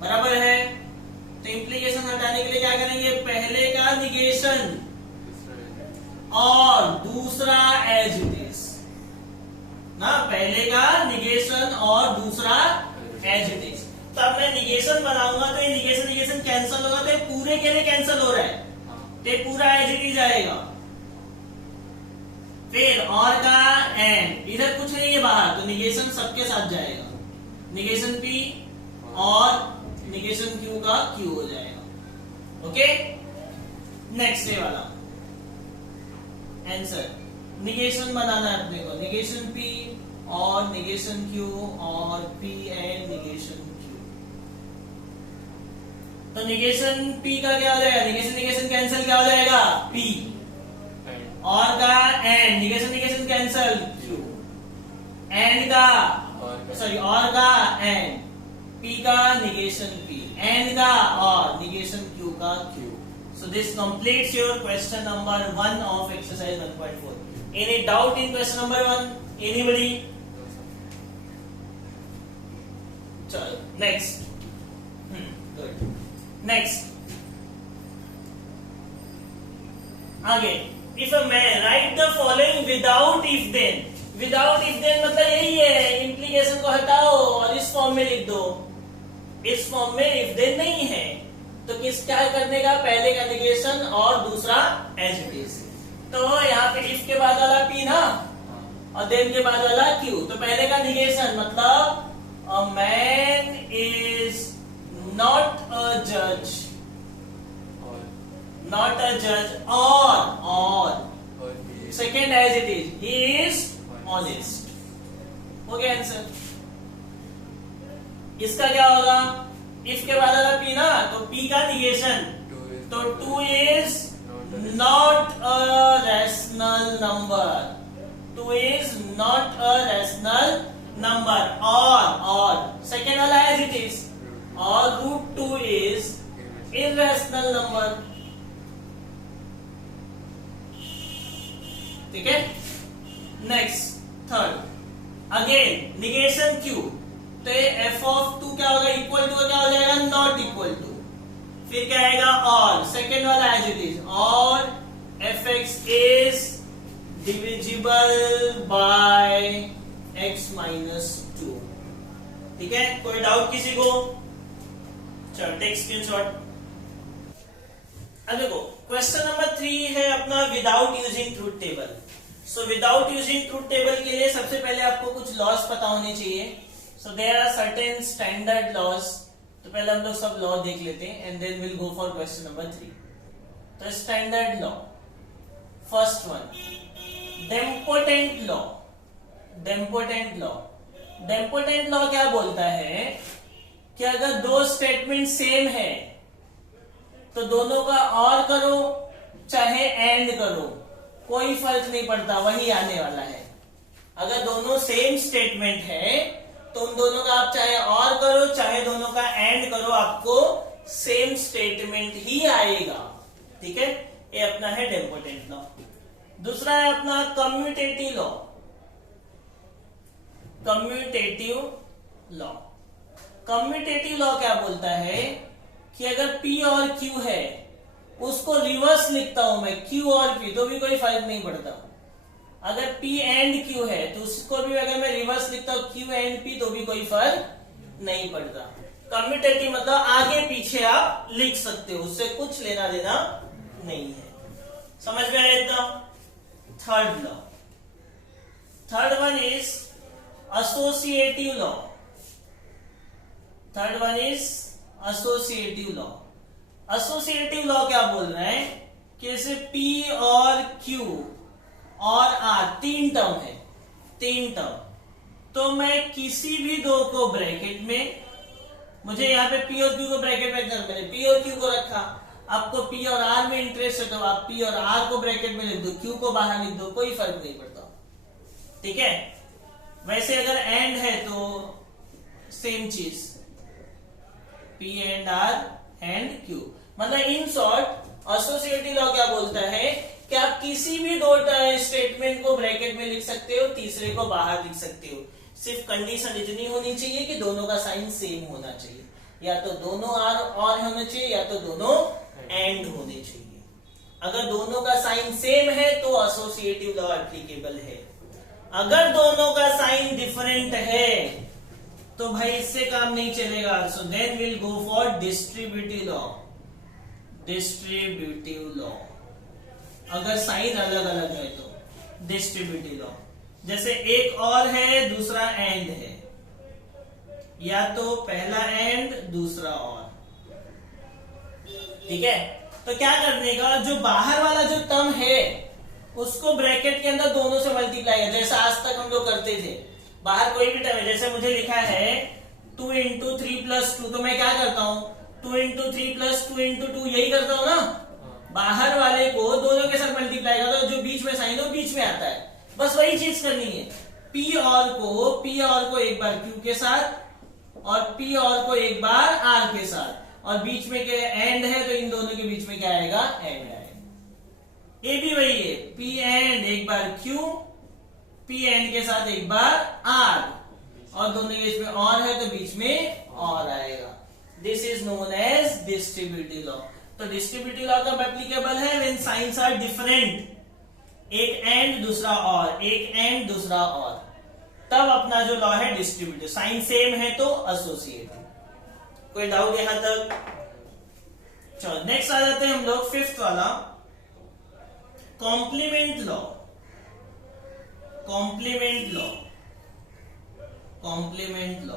बराबर है। तो इम्प्लीकेशन हटाने के लिए क्या करेंगे? पहले का निगेशन और दूसरा एज इट इज ना, पहले का निगेशन और दूसरा एज इट इज। तो अब मैं निगेशन बनाऊंगा तो ये निगेशन निगेशन कैंसिल होगा, तो ये पूरे के लिए कैंसिल हो रहा है, तो ये पूरा एज इट इज आएगा। फिर और का एंड, इधर कुछ नहीं है बाहर, तो निगेशन सबके साथ जाएगा। निगेशन P और निगेशन Q का Q हो जाएगा, ओके। नेक्स्ट ये वाला आंसर, निगेशन बनाना है अपने को। निगेशन P और निगेशन Q और P एंड निगेशन Q। तो निगेशन P का क्या हो जाएगा? निगेशन निगेशन कैंसिल, क्या हो जाएगा? P और का and, negation negation cancel, Q, and का सॉरी और का एंड, पी का निगेशन पी, एंड का और निगेशन क्यू का Q. So this completes your question number 1 of exercise 1.4. Any doubt in question number 1? Anybody? चलो next. Good. Next. आगे, if a man write the following without if then. Without if then मतलब यही है, implication को हटाओ और इस form में लिख दो. इस फॉर्म में if then नहीं है, तो किस क्या करने का, पहले का निगेशन और दूसरा एज इट इज. तो यहाँ पे if के बाद वाला P ना और then के बाद वाला Q. तो पहले का निगेशन मतलब a man is not a judge, not a judge or second as it is, he is honest. हो गया आंसर. इसका क्या होगा, if के बाद वाला P ना, तो P का निगेशन, तो 2 is not a rational number. 2 is not a rational number or second वाला as it is, और √2 is irrational number. ठीक है. Next third, again negation Q. तो f of 2 क्या होगा, इक्वल टू क्या हो जाएगा, नॉट इक्वल टू. फिर क्या आएगा, और सेकेंड वाला एज इट इज, और fx is divisible by x minus 2. ठीक है. कोई डाउट किसी को? चलो टेक स्क्रीनशॉट. अब देखो क्वेश्चन नंबर 3 है अपना without using truth table. So without using truth table के लिए सबसे पहले आपको कुछ लॉज पता होने चाहिए. So there are certain standard laws. तो पहले हम लोग सब लॉ देख लेते हैं and then will go for question number 3. तो standard law, first one, idempotent law. Idempotent law, idempotent law क्या बोलता है कि अगर दो स्टेटमेंट सेम है तो दोनों का और करो चाहे एंड करो, कोई फर्क नहीं पड़ता, वही आने वाला है. अगर दोनों सेम स्टेटमेंट है तो उन दोनों का आप चाहे और करो चाहे दोनों का एंड करो, आपको सेम स्टेटमेंट ही आएगा. ठीक है. ये अपना है डेम्पोटेंट लॉ. दूसरा है अपना commutative law. Commutative law, commutative law क्या बोलता है कि अगर P और Q है उसको रिवर्स लिखता हूं मैं, Q और P, तो भी कोई फर्क नहीं पड़ता. अगर P एंड Q है तो उसको भी अगर मैं रिवर्स लिखता हूं Q एंड P, तो भी कोई फर्क नहीं पड़ता. कम्यूटेटिव मतलब आगे पीछे आप लिख सकते हो, उससे कुछ लेना देना नहीं है. समझ में आया एकदम. Third law, third one is associative law. Third one is associative law. Associative law क्या बोल रहा है कि जैसे P और Q और R तीन टर्म है, तीन टर्म, तो मैं किसी भी दो को ब्रैकेट में, मुझे यहाँ पे P और Q को ब्रैकेट में रखना, मैंने P और Q को रखा. आपको P और R में इंटरेस्ट है तो आप P और R को ब्रैकेट में लिख दो, Q को बाहर लिख दो, कोई फर्क नहीं पड़ता. ठीक है. वैसे अगर एंड है तो सेम चीज, P and R and Q. मतलब इन शॉर्ट एसोसिएटिव लॉ क्या बोलता है कि आप किसी भी दो स्टेटमेंट को ब्रैकेट में लिख सकते हो, तीसरे को बाहर लिख सकते हो. सिर्फ कंडीशन इतनी होनी चाहिए कि दोनों का साइन सेम होना चाहिए, या तो दोनों आर और होने चाहिए या तो दोनों एंड होने चाहिए. अगर दोनों का साइन सेम है तो एसोसिएटिव लॉ एप्लीकेबल है. अगर दोनों का साइन डिफरेंट है तो भाई इससे काम नहीं चलेगा. So then will go for distributive law. Distributive law, अगर साइन अलग अलग है तो डिस्ट्रीब्यूटिव लॉ. जैसे एक और है दूसरा एंड है, या तो पहला एंड दूसरा और. ठीक है. तो क्या करने का, जो बाहर वाला जो टर्म है उसको ब्रैकेट के अंदर दोनों से मल्टीप्लाई है, जैसा आज तक हम लोग करते थे. बाहर कोई भी टर्म है, जैसे मुझे लिखा है 2 into 3 plus 2, तो मैं क्या करता हूं 2 into 3 plus 2 into 2, यही करता हूं ना. बाहर वाले को दोनों के साथ मल्टीप्लाई करो, जो बीच में साइन हो बीच में आता है, बस वही चीज करनी है। पी और को एक बार क्यू के साथ और पी और को एक बार आर के साथ, और बीच में क्या एंड है तो इन दोनों के बीच में क्या आएगा, एंड आएगा। ये भी वही है, पी एंड एक बार क्यू, पी एंड के साथ एक बार आर, और दोनों के बीच में और है तो बीच में और आएगा। This is known as distributive law. तो डिस्ट्रीब्यूटिव लॉ कब एप्लीकेबल है, व्हेन साइंस आर डिफरेंट, एक एंड दूसरा और, एक एंड दूसरा और, तब अपना जो लॉ है डिस्ट्रीब्यूटिव। साइन सेम है तो एसोसिएटिव। कोई डाउट यहां तक? चलो नेक्स्ट आ जाते हैं हम लोग फिफ्थ वाला, complement law. Complement law, complement law,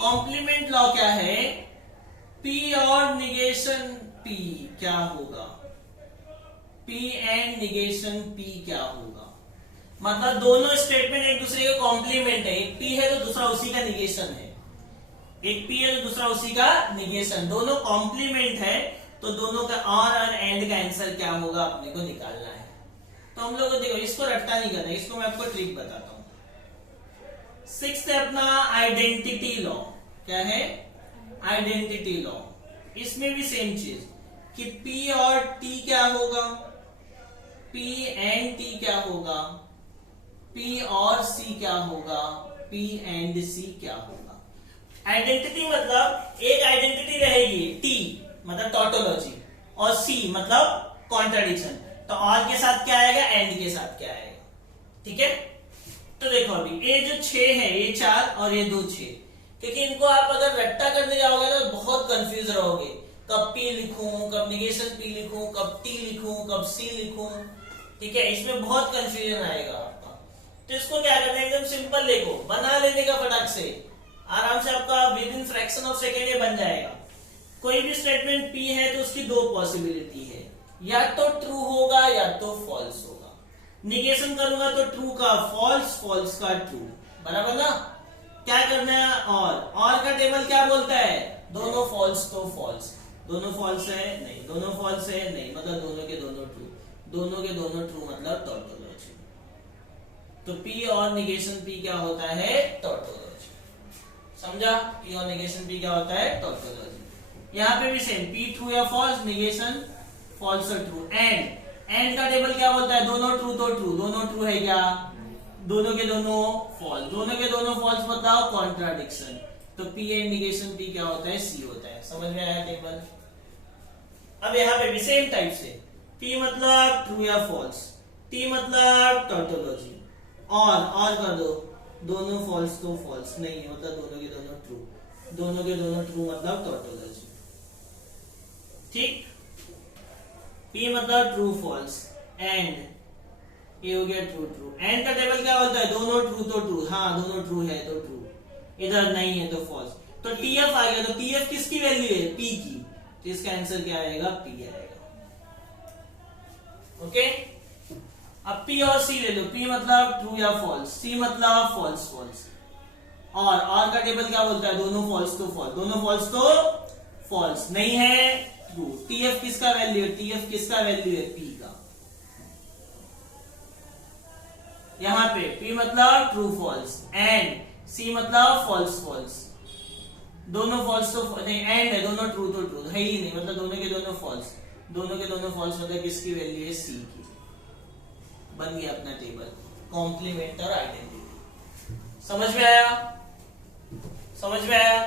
complement law क्या है, P और निगेशन P क्या होगा, P एंड निगेशन P क्या होगा। मतलब दोनों स्टेटमेंट एक दूसरे के कॉम्प्लीमेंट है, एक P है तो दूसरा उसी का निगेशन है, एक P है तो दूसरा उसी का निगेशन, दोनों कॉम्प्लीमेंट है, तो दोनों का और एंड का आंसर क्या होगा अपने को निकालना है। तो हम लोग देखो इसको रट्टा नहीं करना, इसको मैं आपको ट्रिक बताता हूं। सिक्स्थ है अपना आइडेंटिटी लॉ। क्या है, आइडेंटिटी लॉ। इसमें भी सेम चीज कि P और T क्या होगा, P एंड T क्या होगा, P और C क्या होगा, P एंड C क्या होगा। आइडेंटिटी मतलब एक आइडेंटिटी रहेगी, T मतलब टॉटोलॉजी, और C मतलब कॉन्ट्राडिक्शन, तो और के साथ क्या आएगा, एंड के साथ क्या आएगा। ठीक है, तो देखो अभी ये जो 6 है, ये 4 और ये 2 6, क्योंकि इनको आप अगर रट्टा करने जाओगे तो बहुत कंफ्यूज रहोगे, कब P लिखूं, कब निगेशन P लिखूं, कब T लिखूं, कब C लिखूं। ठीक है, इसमें बहुत कंफ्यूजन आएगा आपका। तो इसको क्या करना है, एकदम सिंपल देखो, बना लेने का फटाक से, आराम से आपका with in fraction of second ये बन जाएगा। कोई भी स्टेटमेंट P है तो उसकी दो पॉसिबिलिटी है, या तो ट्रू होगा या तो फॉल्स होगा। निगेशन करूंगा तो ट्रू का फॉल्स, फॉल्स का ट्रू, बराबर ना। क्या करना है, और का टेबल क्या बोलता है, दोनों फॉल्स तो फॉल्स, दोनों फॉल्स है नहीं, दोनों फॉल्स है नहीं, मतलब दोनों के दोनों ट्रू, दोनों के दोनों ट्रू मतलब टॉटोलॉजी। तो P और निगेशन P क्या होता है, टॉटोलॉजी। समझा, P और निगेशन P क्या होता है, टॉटोलॉजी। यहाँ पे भी सेम, P ट्रू या फॉल्स, निगेशन फॉल्स और ट्रू। एंड का टेबल क्या बोलता है, दोनों ट्रू तो ट्रू, दोनों ट्रू है क्या, दोनों के दोनों फॉल्स, दोनों के दोनों फॉल्स बताओ, कॉन्ट्राडिक्शन। तो P एंड निगेशन P क्या होता है, C होता है। समझ में आया टेबल। अब यहाँ पे भी सेम टाइप से, P मतलब ट्रू या फॉल्स, T मतलब टॉटोलॉजी, और कर दो, दोनों फॉल्स तो फॉल्स नहीं है, मतलब दोनों के दोनों ट्रू, दोनों के दोनों ट्रू मतलब टॉटोलॉजी। ठीक, P मतलब ट्रू फॉल्स, एंड ये हो गया ट्रू ट्रू। एंड का टेबल क्या बोलता है, दोनों ट्रू तो ट्रू, हाँ दोनों ट्रू है तो ट्रू, इधर नहीं है तो फॉल्स। तो TF आ गया, तो TF किसकी वैल्यू है, P की, तो इसका आंसर क्या आएगा, P आएगा। ओके, अब P और C ले लो, P मतलब ट्रू या फॉल्स, C मतलब फॉल्स फॉल्स, और का टेबल क्या बोलता है, दोनों फॉल्स तो फॉल्स, दोनों फॉल्स तो फॉल्स नहीं है, ट्रू। TF किसका वैल्यू है, TF किसका वैल्यू है, P का। यहां पे P मतलब ट्रू फॉल्स, एंड C मतलब फॉल्स फॉल्स, दोनों फॉल्स तो नहीं, एंड है, दोनों ट्रू तो ट्रू है ही नहीं, मतलब दोनों के दोनों फॉल्स, दोनों के दोनों फॉल्स मतलब किसकी वैल्यू है, C की। बन गया अपना टेबल, कॉम्प्लीमेंट और आइडेंटिटी। समझ में आया, समझ में आया।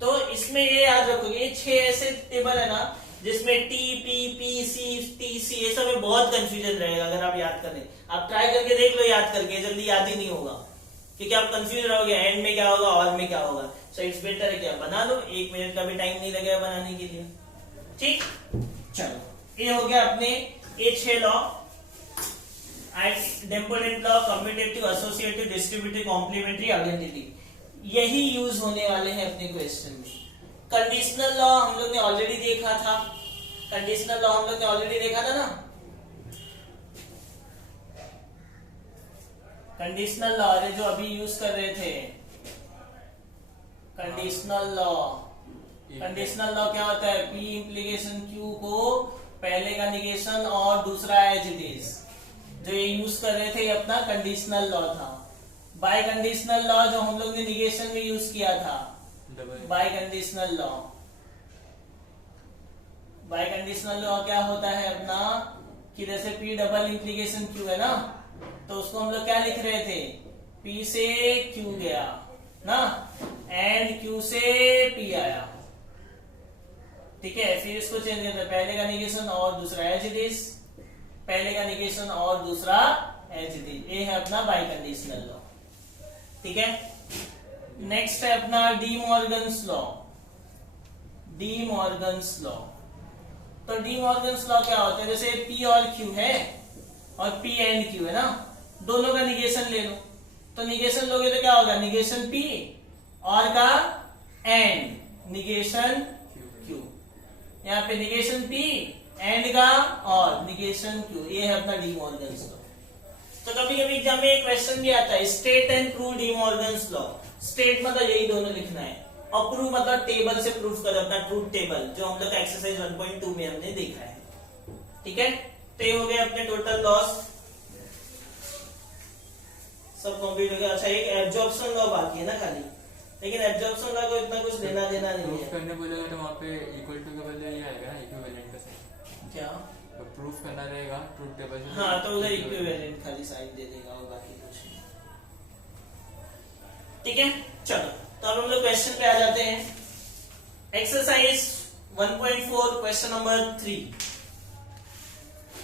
तो इसमें ये याद रखोगे, ये 6 ऐसे टेबल है ना जिसमें T, P, P, C, T, C, ये सब में बहुत कंफ्यूजन रहेगा। अगर आप याद करें, आप ट्राई करके देख लो, याद करके, जल्दी याद ही नहीं होगा, क्योंकि आप कंफ्यूज रहोगे, एंड में क्या होगा और में क्या होगा। सो इट्स बेटर है क्या, बना लो, 1 मिनट का भी टाइम नहीं लगेगा बनाने के लिए। ठीक, चलो ये हो गया अपने ये 6 law, idempotent law, commutative, associative, distributive, complementary, identity, यही यूज होने वाले हैं अपने क्वेश्चन में। कंडीशनल लॉ हम लोग ने ऑलरेडी देखा था, कंडीशनल लॉ हम लोग ने ऑलरेडी देखा था ना। कंडीशनल लॉ जो अभी यूज कर रहे थे, कंडीशनल लॉ कंडीशनल लॉ क्या होता है? P इम्प्लीकेशन Q को पहले का निगेशन और दूसरा एज इट इज, जो ये यूज कर रहे थे ये अपना कंडीशनल लॉ था। बाय कंडीशनल लॉ जो हम लोग ने निगेशन में यूज किया था, bye conditional law, bye conditional law क्या होता है अपना कि जैसे P डबल इम्प्लीकेशन Q है ना, तो उसको हम लोग क्या लिख रहे थे? P से Q गया ना, एंड Q से P आया, ठीक है। फिर इसको चेंज करते हैं, पहले का निगेशन और दूसरा एज इट इज, पहले का निगेशन और दूसरा एज इट इज, ये है अपना बाय कंडीशनल लॉ, ठीक है। नेक्स्ट है अपना D Morgan's law. D Morgan's law, तो डी मॉर्गन्स लॉ क्या होता है? जैसे P और Q है और P एंड Q है ना, दोनों का निगेशन ले लो, तो निगेशन लोगे तो क्या होगा? निगेशन P और का एंड निगेशन Q, यहाँ पे निगेशन P एंड का और निगेशन Q, ये है अपना डी मॉर्गन्स लॉ। तो कभी कभी एग्जाम में एक क्वेश्चन भी आता है, state and prove D Morgan's law. State मतलब यही दोनों लिखना है, और प्रूव मतलब टेबल से प्रूफ कर अपना ट्रूथ टेबल, जो हम लोग का एक्सरसाइज 1.2 में हमने देखा है, ठीक है। तो ये हो गए अपने टोटल लॉस, सब कंप्लीट हो गया। अच्छा, एक एब्जॉर्प्शन लॉ बाकी है ना खाली, लेकिन एब्जॉर्प्शन लॉ को इतना कुछ लेना देना नहीं प्रूफ है। करने बोलेगा तो वहाँ पे इक्वल टू के बदले ये आएगा ना, इक्विवेलेंट का साइन। क्या? तो प्रूफ करना रहेगा ट्रूथ टेबल से। हाँ, तो उधर इक्विवेलेंट खाली साइन दे देगा और बाकी कुछ नहीं, ठीक है। चलो, तो अब हम लोग क्वेश्चन पे आ जाते हैं। Exercise 1.4 question number 3।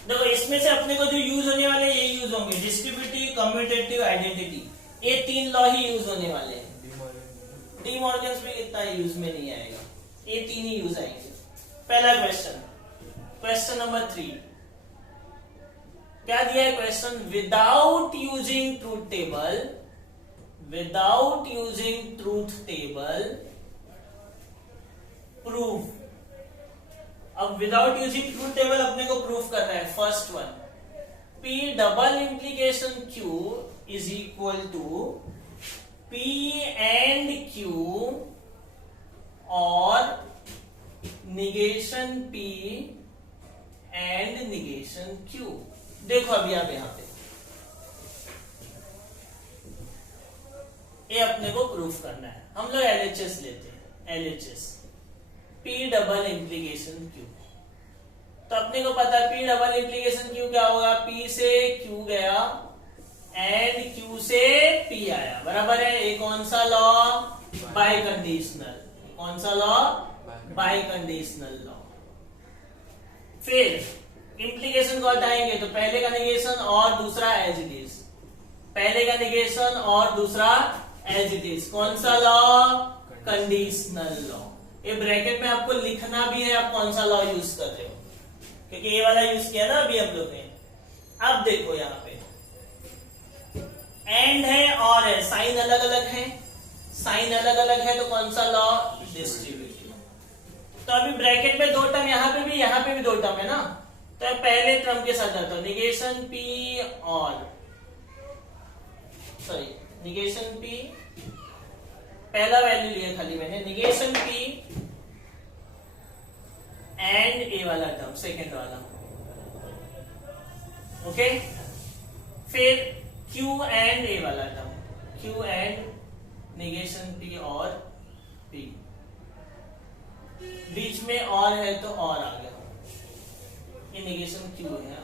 देखो, इसमें से अपने को जो यूज होने वाले ये यूज होंगे, डिस्ट्रीब्यूटिव, कम्यूटेटिव, आइडेंटिटी, ये तीन लॉ ही यूज होने वाले हैं। डी मॉर्गन्स में इतना यूज में नहीं आएगा, ये तीन ही यूज आएंगे। पहला क्वेश्चन, क्वेश्चन नंबर 3 क्या दिया है question? Without using truth table, without using truth table proof. अब विदाउट यूजिंग ट्रूथ टेबल अपने को प्रूफ करना है। First one, P double implication Q is equal to P and Q और negation P and negation Q। देखो अभी आप यहां पे ये अपने को प्रूफ करना है। हम लोग LHS लेते हैं, LHS P double implication Q। तो अपने को पता है P डबल इम्प्लीकेशन Q क्या होगा? P से Q गया एंड Q से P आया, बराबर है। ये कौन सा लॉ? Bye conditional. कौन सा लॉ? Bye conditional law. फिर इम्प्लीकेशन को हटाएंगे तो पहले का निगेशन और दूसरा एज इट इज, पहले का निगेशन और दूसरा एज इट इज। कौन सा लॉ? Conditional law. ये ब्रैकेट में आपको लिखना भी है आप कौन सा लॉ यूज कर रहे हो, क्योंकि ये वाला यूज किया ना अभी हम लोग ने। अब देखो यहाँ पे एंड है और है, साइन अलग अलग है, साइन अलग अलग है, तो कौन सा लॉ? डिस्ट्रीब्यूटिव। तो अभी ब्रैकेट में दो टर्म, यहाँ पे भी दो टर्म है ना, तो पहले टर्म के साथ जाता हूं, निगेशन P और निगेशन P, पहला वैल्यू लिया खाली मैंने, निगेशन P एंड ए वाला टर्म, सेकेंड वाला, ओके। फिर Q एंड ए वाला term, Q and negation P और P, बीच में और है तो और आ गया, ये निगेशन Q है।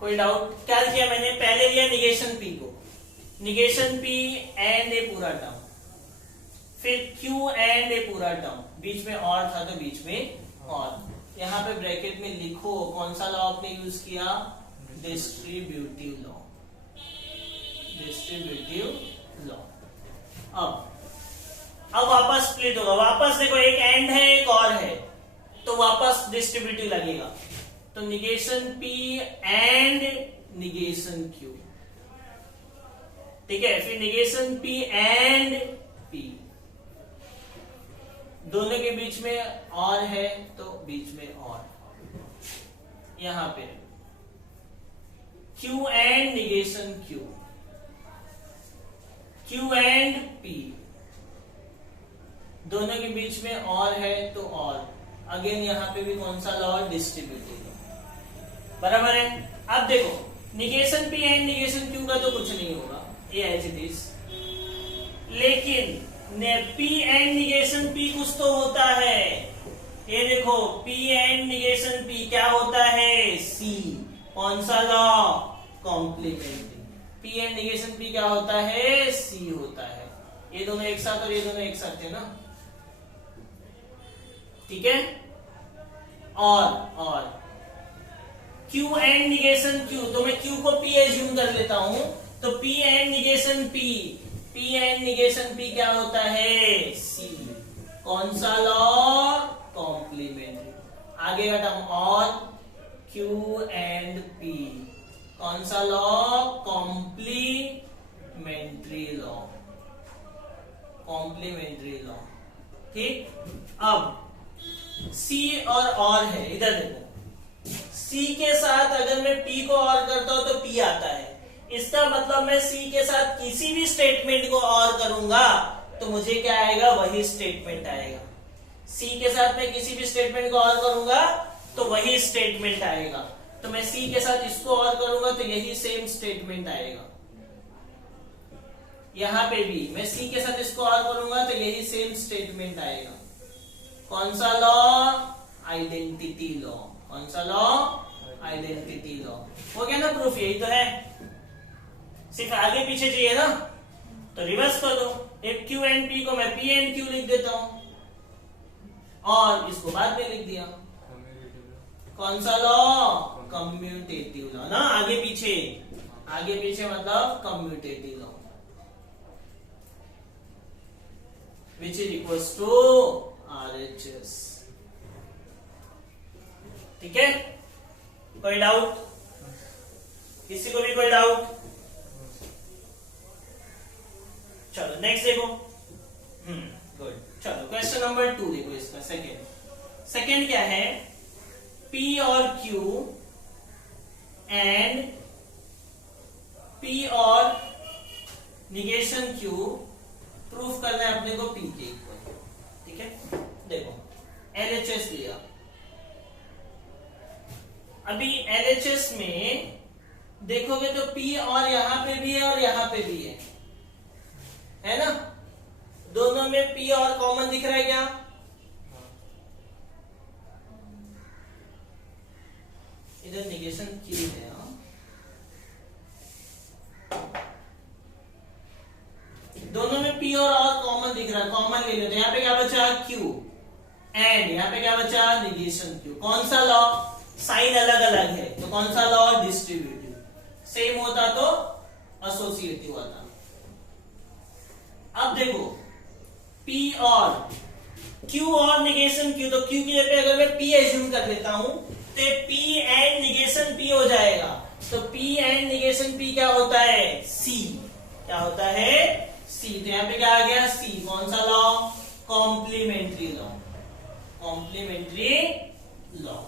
कोई डाउट? क्या किया मैंने? पहले लिया निगेशन P को, निगेशन P एंड ए पूरा टर्म, फिर Q एंड ए पूरा टर्म, बीच में और था तो बीच में और। यहाँ पे ब्रैकेट में लिखो कौन सा लॉ आपने यूज किया? Distributive law, distributive law. अब वापस स्प्लिट होगा, वापस देखो एक एंड है एक और है, तो वापस डिस्ट्रीब्यूटिव लगेगा, तो negation P and negation Q, ठीक है। फिर निगेशन P एंड P, दोनों के बीच में और है तो बीच में और, यहां पे Q and negation Q, Q and P, दोनों के बीच में और है तो और, अगेन यहाँ पे भी कौन सा लॉ, डिस्ट्रीब्यूटिव लॉ, बराबर है। अब देखो negation P and negation Q का तो कुछ नहीं होगा, ये एज इट इज, लेकिन पी एंड निगेशन पी कुछ तो होता है। ये देखो पी एंड निगेशन पी क्या होता है, सी, कौन सा law, complementary. P and negation P क्या होता है, सी होता है। ये दोनों एक साथ और ये दोनों एक साथ है ना, ठीक है। और Q एंड निगेशन Q, तो मैं Q को P एज्यूम कर लेता हूं, तो P and negation P and negation P क्या होता है, C, कौन सा लॉ, कॉम्प्लीमेंट्री। आगे का टर्म और Q एंड P, कौन सा law, complementary law, complementary law, ठीक। अब C और है, इधर देखो, C के साथ अगर मैं P को और करता हूं तो P आता है। इसका मतलब मैं C के साथ किसी भी स्टेटमेंट को और करूंगा तो मुझे क्या आएगा, वही स्टेटमेंट आएगा। C के साथ मैं किसी भी स्टेटमेंट को और करूंगा तो वही स्टेटमेंट आएगा। तो मैं C के साथ इसको और करूंगा तो यही सेम स्टेटमेंट आएगा। यहां पे भी मैं C के साथ इसको और करूंगा तो यही सेम स्टेटमेंट आएगा। कौन सा लॉ, आइडेंटिटी लॉ, कौन सा लॉ, आइडेंटिटी लॉ। हो गया ना प्रूफ, यही तो है। सिर्फ आगे पीछे चाहिए ना, तो रिवर्स कर दो। एक Q एंड P को मैं P एंड Q लिख देता हूं और इसको बाद में लिख दिया। कौन सा लॉ, कम्यूटेटिव लॉ ना, आगे पीछे, आगे पीछे मतलब commutative law, which is equals to RHS। ठीक है, कोई डाउट, किसी को भी कोई डाउट? चलो नेक्स्ट देखो। गुड, चलो क्वेश्चन नंबर 2 देखो इसका। सेकेंड क्या है, P और Q एंड P और निगेशन Q प्रूफ करना है अपने को P के इक्वल। ठीक है, देखो LHS लिया। अभी LHS में देखोगे तो P और यहां पे भी है और यहां पे भी है ना, दोनों में P और कॉमन दिख रहा है क्या? इधर निगेशन Q है, दोनों में P और कॉमन दिख रहा है, कॉमन ले लेते हैं। यहाँ पे क्या बचा, Q, एंड यहाँ पे क्या बचा, निगेशन Q। कौन सा लॉ, साइन अलग अलग है तो कौन सा लॉ, डिस्ट्रीब्यूटिव। सेम होता तो एसोसिएटिव आता। अब देखो P और Q और निगेशन Q, तो Q की जगह पे अगर मैं P एज्यूम कर लेता हूं तो P एंड निगेशन P हो जाएगा। तो P एंड निगेशन P क्या होता है, C। क्या होता है, C। तो यहां पे क्या आ गया, C। कौन सा law, complementary law, complementary law.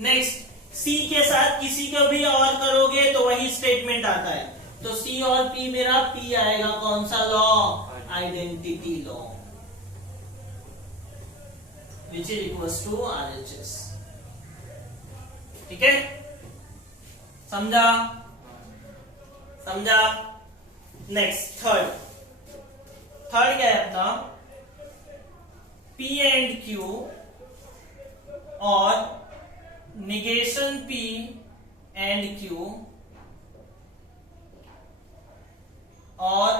Next, C के साथ किसी को भी और करोगे तो वही स्टेटमेंट आता है। तो C और P मेरा P आएगा, कौन सा law, identity law, which is equals to RHS। ठीक है, समझा, समझा। नेक्स्ट, थर्ड क्या है अपना, P एंड Q और निगेशन P एंड Q और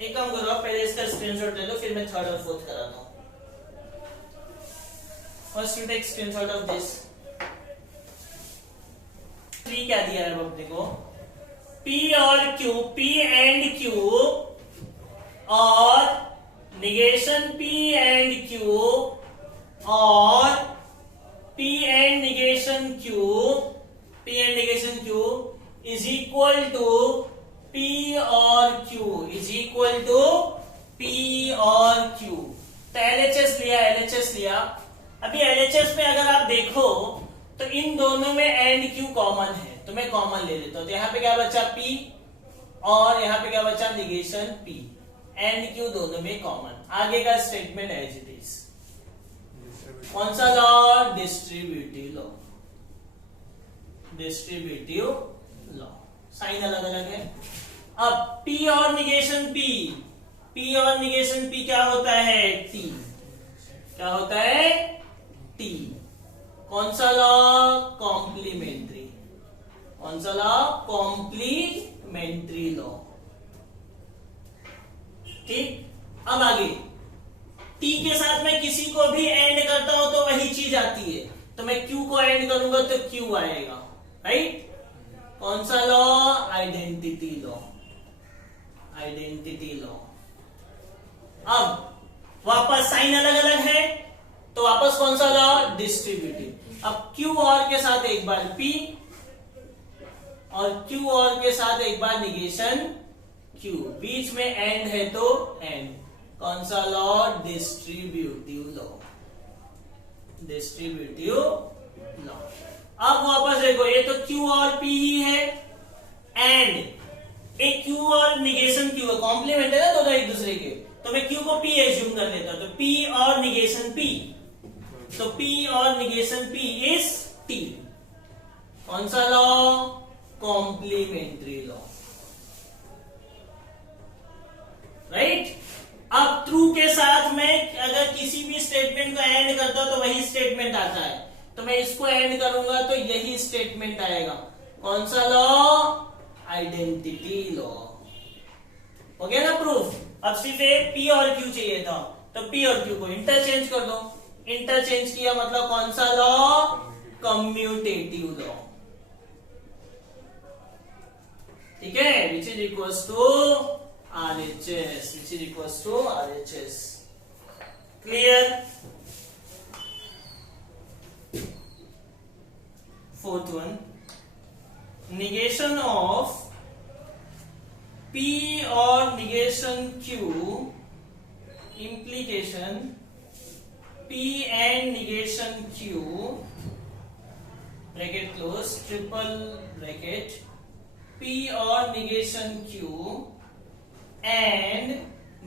एक काम करो, पहले इसका स्क्रीनशॉट ले लो, फिर मैं थर्ड और फोर्थ कराता हूं। First you take screenshot of this. 3 क्या दिया है अब देखो, P और Q, P एंड Q और निगेशन P एंड Q और P and negation Q, P and negation Q is equal to P और Q, is equal to P और Q। तो LHS लिया। अभी LHS में अगर आप देखो तो इन दोनों में एंड Q कॉमन है, तो मैं कॉमन ले लेता हूं। तो यहां पे क्या बचा, P और यहाँ पे क्या बचा, निगेशन P एंड Q दोनों में कॉमन। आगे का स्टेटमेंट एज इट इज। कौन सा law, distributive law, distributive law, sign अलग अलग है। अब P और निगेशन P, P और निगेशन P क्या होता है, T, क्या होता है, T। कौन सा लॉ, कॉम्प्लीमेंट्री, कौन सा लॉ, कॉम्प्लीमेंट्री लॉ। ठीक, अब आगे T के साथ मैं किसी को भी एंड करता हूं तो वही चीज आती है, तो मैं Q को एंड करूंगा तो Q आएगा, राइट। कौन सा law, identity law, identity law. अब वापस साइन अलग अलग है तो वापस कौन सा लॉ, डिस्ट्रीब्यूटिव। अब Q और के साथ एक बार P और Q और के साथ एक बार निगेशन Q, बीच में एंड है तो एंड। कौन सा law, distributive law, distributive law. अब वापस देखो, ये तो Q और P ही है एंड एक Q और निगेशन Q, कॉम्प्लीमेंट है ना दोनों एक दूसरे के, तो मैं Q को P एज्यूम कर लेता हूं, तो P और निगेशन P, तो P और निगेशन P इज T। कौन सा लॉ, कॉम्प्लीमेंट्री लॉ, राइट। अब ट्रू के साथ में अगर किसी भी स्टेटमेंट को एंड करता हूं तो वही स्टेटमेंट आता है, तो मैं इसको एंड करूंगा तो यही स्टेटमेंट आएगा। कौन सा लॉ, आइडेंटिटी लॉ। हो गया ना प्रूफ। अब सिर्फ एक P और Q चाहिए था, तो P और Q को इंटरचेंज कर दो। इंटरचेंज किया मतलब कौन सा लॉ, कम्यूटेटिव लॉ, ठीक है, which is equals to RHS, which is equals to RHS. Clear? Fourth one, negation of P or negation Q, implication P and negation Q, bracket close, triple bracket, P or negation Q and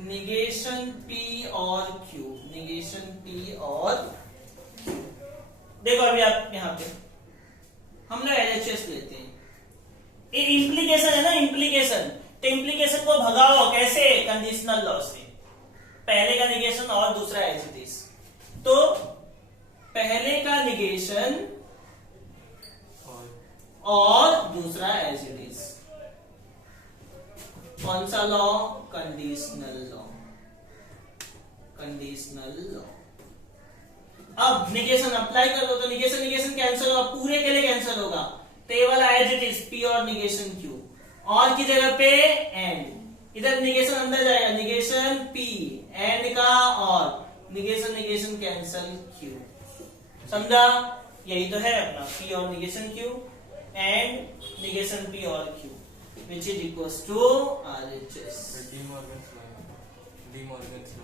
negation P और Q, negation P और Q। देखो अभी आप यहां पे हम लोग LHS लेते हैं, ये इंप्लीकेशन है ना, इंप्लीकेशन, तो इंप्लीकेशन को भगाओ कैसे, कंडीशनल लॉ से। पहले का निगेशन और दूसरा एज इट इज, तो पहले का निगेशन और दूसरा एज इट इज। कौन सा law, conditional law, conditional law. अब निगेशन अप्लाई कर दो तो निगेशन निगेशन कैंसिल होगा, पूरे के लिए कैंसिल होगा, तो ये वाला एज इट इज P और निगेशन Q, और की जगह पे एंड, इधर निगेशन अंदर जाएगा, निगेशन P एंड का, और निगेशन निगेशन कैंसिल Q। समझा, यही तो है अपना P और negation Q and negation P और Q, which is equals to RHS। De Morgan's law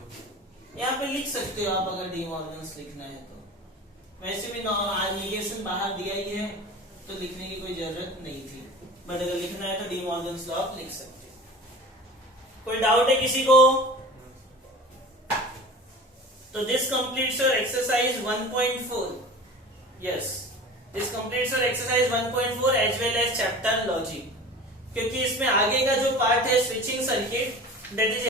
यहाँ पे लिख सकते हो आप अगर डीमॉर्गन्स लिखना है तो, वैसे भी निगेशन बाहर दिया ही है तो लिखने की कोई जरूरत नहीं थी, बट अगर लिखना है तो डीमॉर्गन्स लॉ आप लिख सकते हो। कोई डाउट है किसी को? तो this completes your exercise 1.4। Yes, this completes your exercise 1.4 as well as chapter logic, क्योंकि इसमें आगे का जो पार्ट है स्विचिंग सर्किट, दैट इज